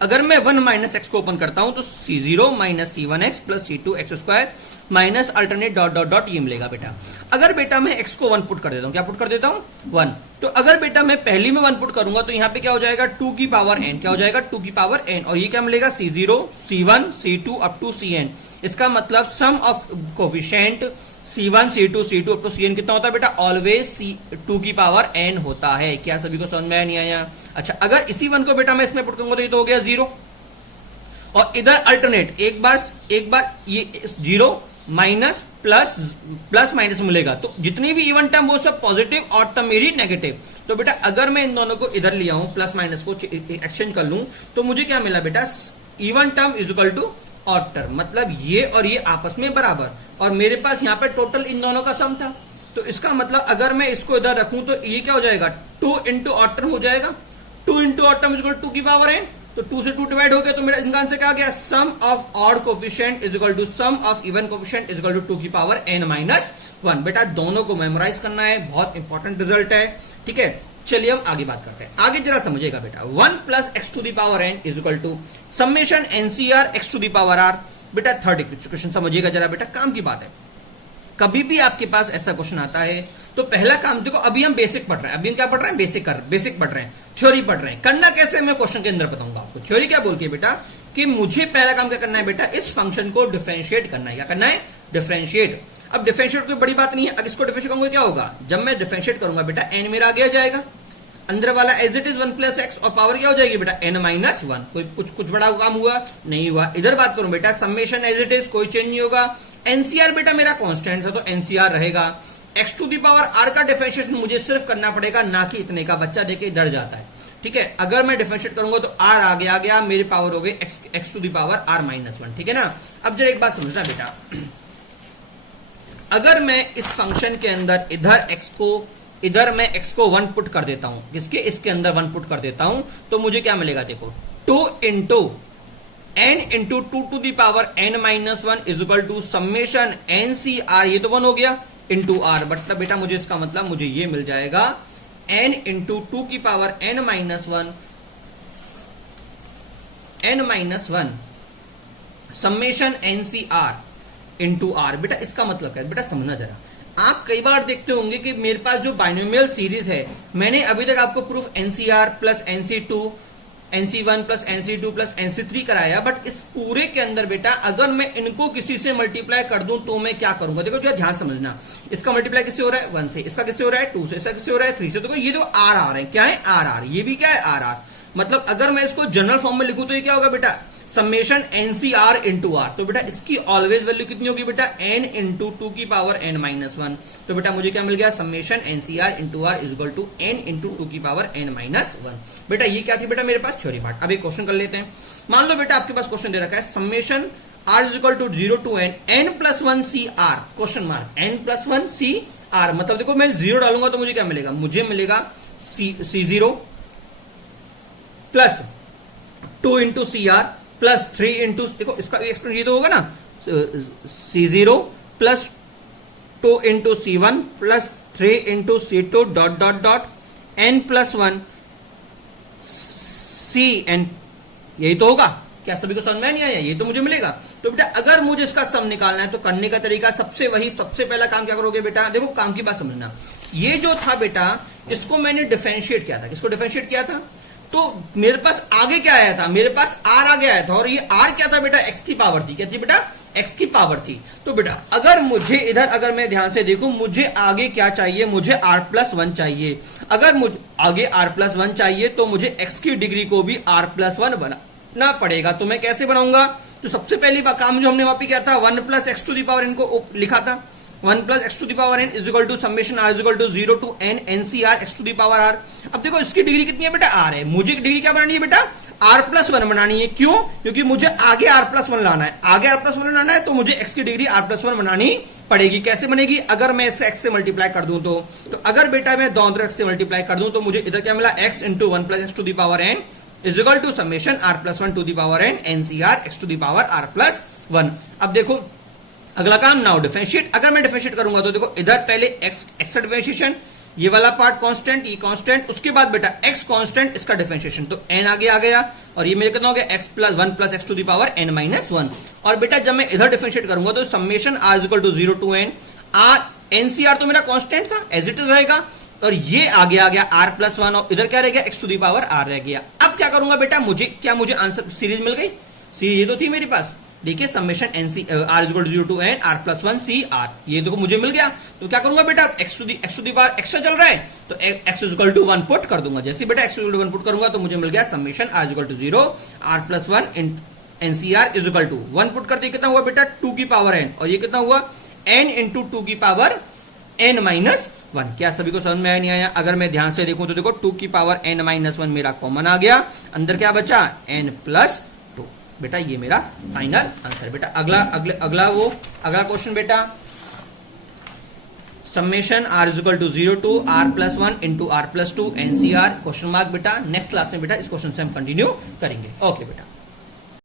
अगर मैं 1 माइनस एक्स को ओपन करता हूं तो C0 minus C1x plus C2x square minus alternate dot dot dot, ये मिलेगा बेटा। अगर बेटा मैं x को 1 पुट कर देता हूं, क्या पुट कर देता हूं 1, तो अगर बेटा मैं पहली में 1 पुट करूंगा तो यहां पे क्या हो जाएगा 2 की पावर n, क्या हो जाएगा 2 की पावर n, और ये क्या मिलेगा C0 C1 C2 up to Cn। इसका मतलब sum of coefficient C1 C2 C2 up to Cn कितना होता है बेटा, ऑलवेज 2 की पावर n होता है। क्या सभी को समझ में आया, नहीं आया? अच्छा, अगर इसी 1 को बेटा मैं इसमें पुट करूंगा तो ये तो हो गया 0, और इधर अल्टरनेट एक बार ये 0 माइनस प्लस माइनस मिलेगा, तो जितनी भी इवन टर्म वो सब पॉजिटिव और टर्म मेरी नेगेटिव। तो बेटा अगर मैं इन दोनों को इधर लिया हूं, प्लस माइनस को एक्सचेंज कर लूं, तो मुझे क्या मिला बेटा, even term is equal to odd term, मतलब ये और ये आपस में बराबर, और मेरे पास यहाँ पे टोटल इन दोनों का सम था। तो इसका मतलब अगर मैं इसको इधर रखूं तो ये क्या हो जाएगा, 2 इंटू ऑड टर्म हो जाएगा, 2 into odd term is equal to 2 की पावर n। तो 2 से 2 डिवाइड हो गया, तो मेरा इनका आंसर क्या आ गया, sum of odd coefficient is equal to sum of even coefficient is equal to 2 की पावर n माइनस 1। बेटा दोनों को मेमोराइज करना है, बहुत इंपॉर्टेंट रिजल्ट है, ठीक है। चलिए हम आगे बात करते हैं, आगे जरा समझिएगा बेटा। 1 plus x to the power n is equal to summation NCR x to the power r। बेटा थर्ड इक्वेशन समझिएगा जरा बेटा, काम की बात है। कभी भी आपके पास ऐसा क्वेश्चन आता है तो पहला काम देखो, अभी हम बेसिक पढ़ रहे हैं, अभी हम क्या पढ़ रहे हैं, बेसिक पढ़ रहे हैं, थ्योरी पढ़ रहे हैं। करना कैसे मैं क्वेश्चन के अंदर बताऊंगा आपको। थ्योरी क्या बोलती है बेटा, कि मुझे पहला काम क्या करना है बेटा, इस फंक्शन को डिफरेंशिएट करना है। क्या करना है, डिफरेंशिएट। अब डिफरेंशिएट कोई बड़ी बात नहीं है, अब इसको डिफरेंशिएट करूंगा क्या होगा, जब मैं डिफरेंशिएट करूंगा बेटा n मेरा आगे आ जाएगा, अंदर वाला as it is 1 plus x, और पावर क्या हो जाएगी बेटा n माइनस 1। कोई कुछ बड़ा काम हुआ नहीं हुआ। इधर बात करूं बेटा, समेशन एज इट इज, कोई चेंज नहीं होगा। एनसीआर बेटा मेरा कांस्टेंट है तो एनसीआर रहेगा। X to the power r का डिफरेंशिएशन मुझे सिर्फ करना पड़ेगा, ना कि इतने का, बच्चा देखे डर जाता है, ठीक है। अगर मैं डिफरेंशिएट करूंगा तो आर आगे आ गया, मेरी पावर हो गई x to the power r minus 1, ठीक है ना। अब जरा एक बात समझना बेटा, अगर मैं इस फंक्शन के अंदर इधर मैं x को 1 पुट कर देता हूं, इसके अंदर 1 पुट कर देता हूं, तो मुझे क्या मिलेगा देखो, 2 into n into 2 to the power n minus 1 is equal to summation NCR, ये तो 1 हो गया, इंटू r। बट बेटा मुझे इसका मतलब मुझे ये मिल जाएगा n इंटू 2 की power n minus 1 summation NCR into r। बेटा इसका मतलब क्या है बेटा, समझना जरा। आप कई बार देखते होंगे कि मेरे पास जो बाइनोमियल सीरीज है, मैंने अभी तक आपको proof NCR plus NC2 NC1 plus NC2 plus NC3 कराया, बट इस पूरे के अंदर बेटा अगर मैं इनको किसी से मल्टीप्लाई कर दूं तो मैं क्या करूंगा, देखो जो ध्यान समझना। इसका मल्टीप्लाई किससे हो रहा है, 1 से, इसका किससे हो रहा है 2 से, इसका किससे हो रहा है 3 से। देखो ये जो आर आ रहे हैं, क्या है आर, ये भी क्या है आर। मतलब अगर मैं इसको जनरल फॉर्म में लिखूं तो ये क्या होगा बेटा, समेशन NCR इंटू आर। तो बेटा इसकी ऑलवेज वैल्यू कितनी होगी बेटा, n इंटू 2 की पावर n माइनस 1। तो बेटा मुझे क्या मिल गया, summation NCR into r is equal to n into 2 की पावर n माइनस 1। बेटा ये क्या थी बेटा मेरे पास थ्योरी पार्ट। अब एक क्वेश्चन कर लेते हैं। मान लो बेटा आपके पास क्वेश्चन दे रखा है, summation r is equal to 0 to n plus 1 CR question mark n plus 1 CR। मतलब देखो मैं 0 डालूंगा तो मुझे क्या मिलेगा, मुझे मिलेगा C0 plus 2 into CR plus 3 into, देखो इसका एक्सप्रेशन ये तो होगा ना, C0 plus 2 into C1 plus 3 into C2 dot dot dot n plus 1 c n, यही तो होगा। क्या सभी को समझ में नहीं आया? ये तो मुझे मिलेगा। तो बेटा अगर मुझे इसका सम निकालना है तो करने का तरीका सबसे पहला काम क्या करोगे बेटा, देखो काम की बात समझना। ये जो था बेटा, इसको मैंने डिफरेंशिएट किया था। किसको डिफरेंशिएट किया था? तो मेरे पास आगे क्या आया था? मेरे पास आर आगे आया था, और ये आर क्या था बेटा? एक्स की पावर थी। क्या थी बेटा? एक्स की पावर थी। तो बेटा अगर मुझे इधर, अगर मैं ध्यान से देखूं, मुझे आगे क्या चाहिए? मुझे r प्लस 1 चाहिए। अगर मुझे आगे r प्लस 1 चाहिए तो मुझे x की डिग्री को भी r प्लस 1 बनाना पड़ेगा। तो मैं कैसे बनाऊंगा? तो सबसे पहली काम जो हमने वहां पे किया था, 1 plus x to the power n को लिखा था। 1 plus x to the power n is equal to summation r is equal to 0 to n NCR x to the power r. अब देखो इसकी डिग्री कितनी है बेटा? आर है। मुझे डिग्री क्या बनानी है बेटा? आर प्लस 1 बनानी है। क्यों? क्योंकि मुझे आगे आर प्लस 1 लाना है। आगे आर प्लस 1 लाना है तो मुझे एक्स की डिग्री आर प्लस 1 बनानी पड़ेगी। कैसे बनेगी? अगर मैं इसे एक्स से मल्टीप्लाई कर दूं तो अगर बेटा मैं दोनों तरफ से मल्टीप्लाई कर दूं तो मुझे इधर क्या मिला? X into 1 plus x to the power n is equal to summation r plus 1 to the power n NCR x to the power r plus 1। अब देखो अगला काम, नाउ डिफरेंशिएट। अगर मैं डिफरेंशिएट करूंगा तो देखो इधर पहले एक्स का डिफरेंशिएशन, ये वाला पार्ट कांस्टेंट, ये कांस्टेंट, उसके बाद बेटा एक्स कांस्टेंट, इसका डिफरेंशिएशन, तो एन आगे आ गया, और ये मेरे कितना हो गया? X plus 1 plus x to the power n minus 1। और बेटा जब मैं इधर डिफरेंशिएट करूंगा तो summation r is equal to 0 to n r, nCr तो मेरा कांस्टेंट था, एज इट इज रहेगा, और ये आगे आ गया आर प्लस 1, और इधर क्या रह गया? X to the power r रह गया। अब क्या करूंगा बेटा? मुझे आंसर सीरीज मिल गई। सीरीज ये तो थी मेरे पास, देखिए summation nC r is equal to 0 to n r plus 1 c r, ये देखो मुझे मिल गया। तो क्या करूंगा बेटा? X to the power extra चल रहा है तो x is equal to 1 put कर दूंगा। जैसे बेटा x is equal to 1 put करूंगा तो मुझे मिल गया summation r is equal to 0 r plus 1 nCr is equal to 1 put करते कितना हुआ बेटा? 2 की पावर एन, और ये कितना हुआ? एन इंटू 2 की पावर एन माइनस 1। क्या सभी को समझ में आया नहीं आया? अगर मैं ध्यान से देखूं तो देखो 2 की पावर एन माइनस 1 मेरा कॉमन आ गया, अंदर क्या बचा? N plus 2। बेटा ये मेरा फाइनल आंसर। बेटा अगला क्वेश्चन बेटा, summation r is equal to 0 to r plus 1 into r plus 2 nCr question mark. बेटा नेक्स्ट क्लास में बेटा इस क्वेश्चन से हम कंटिन्यू करेंगे। ओके बेटा।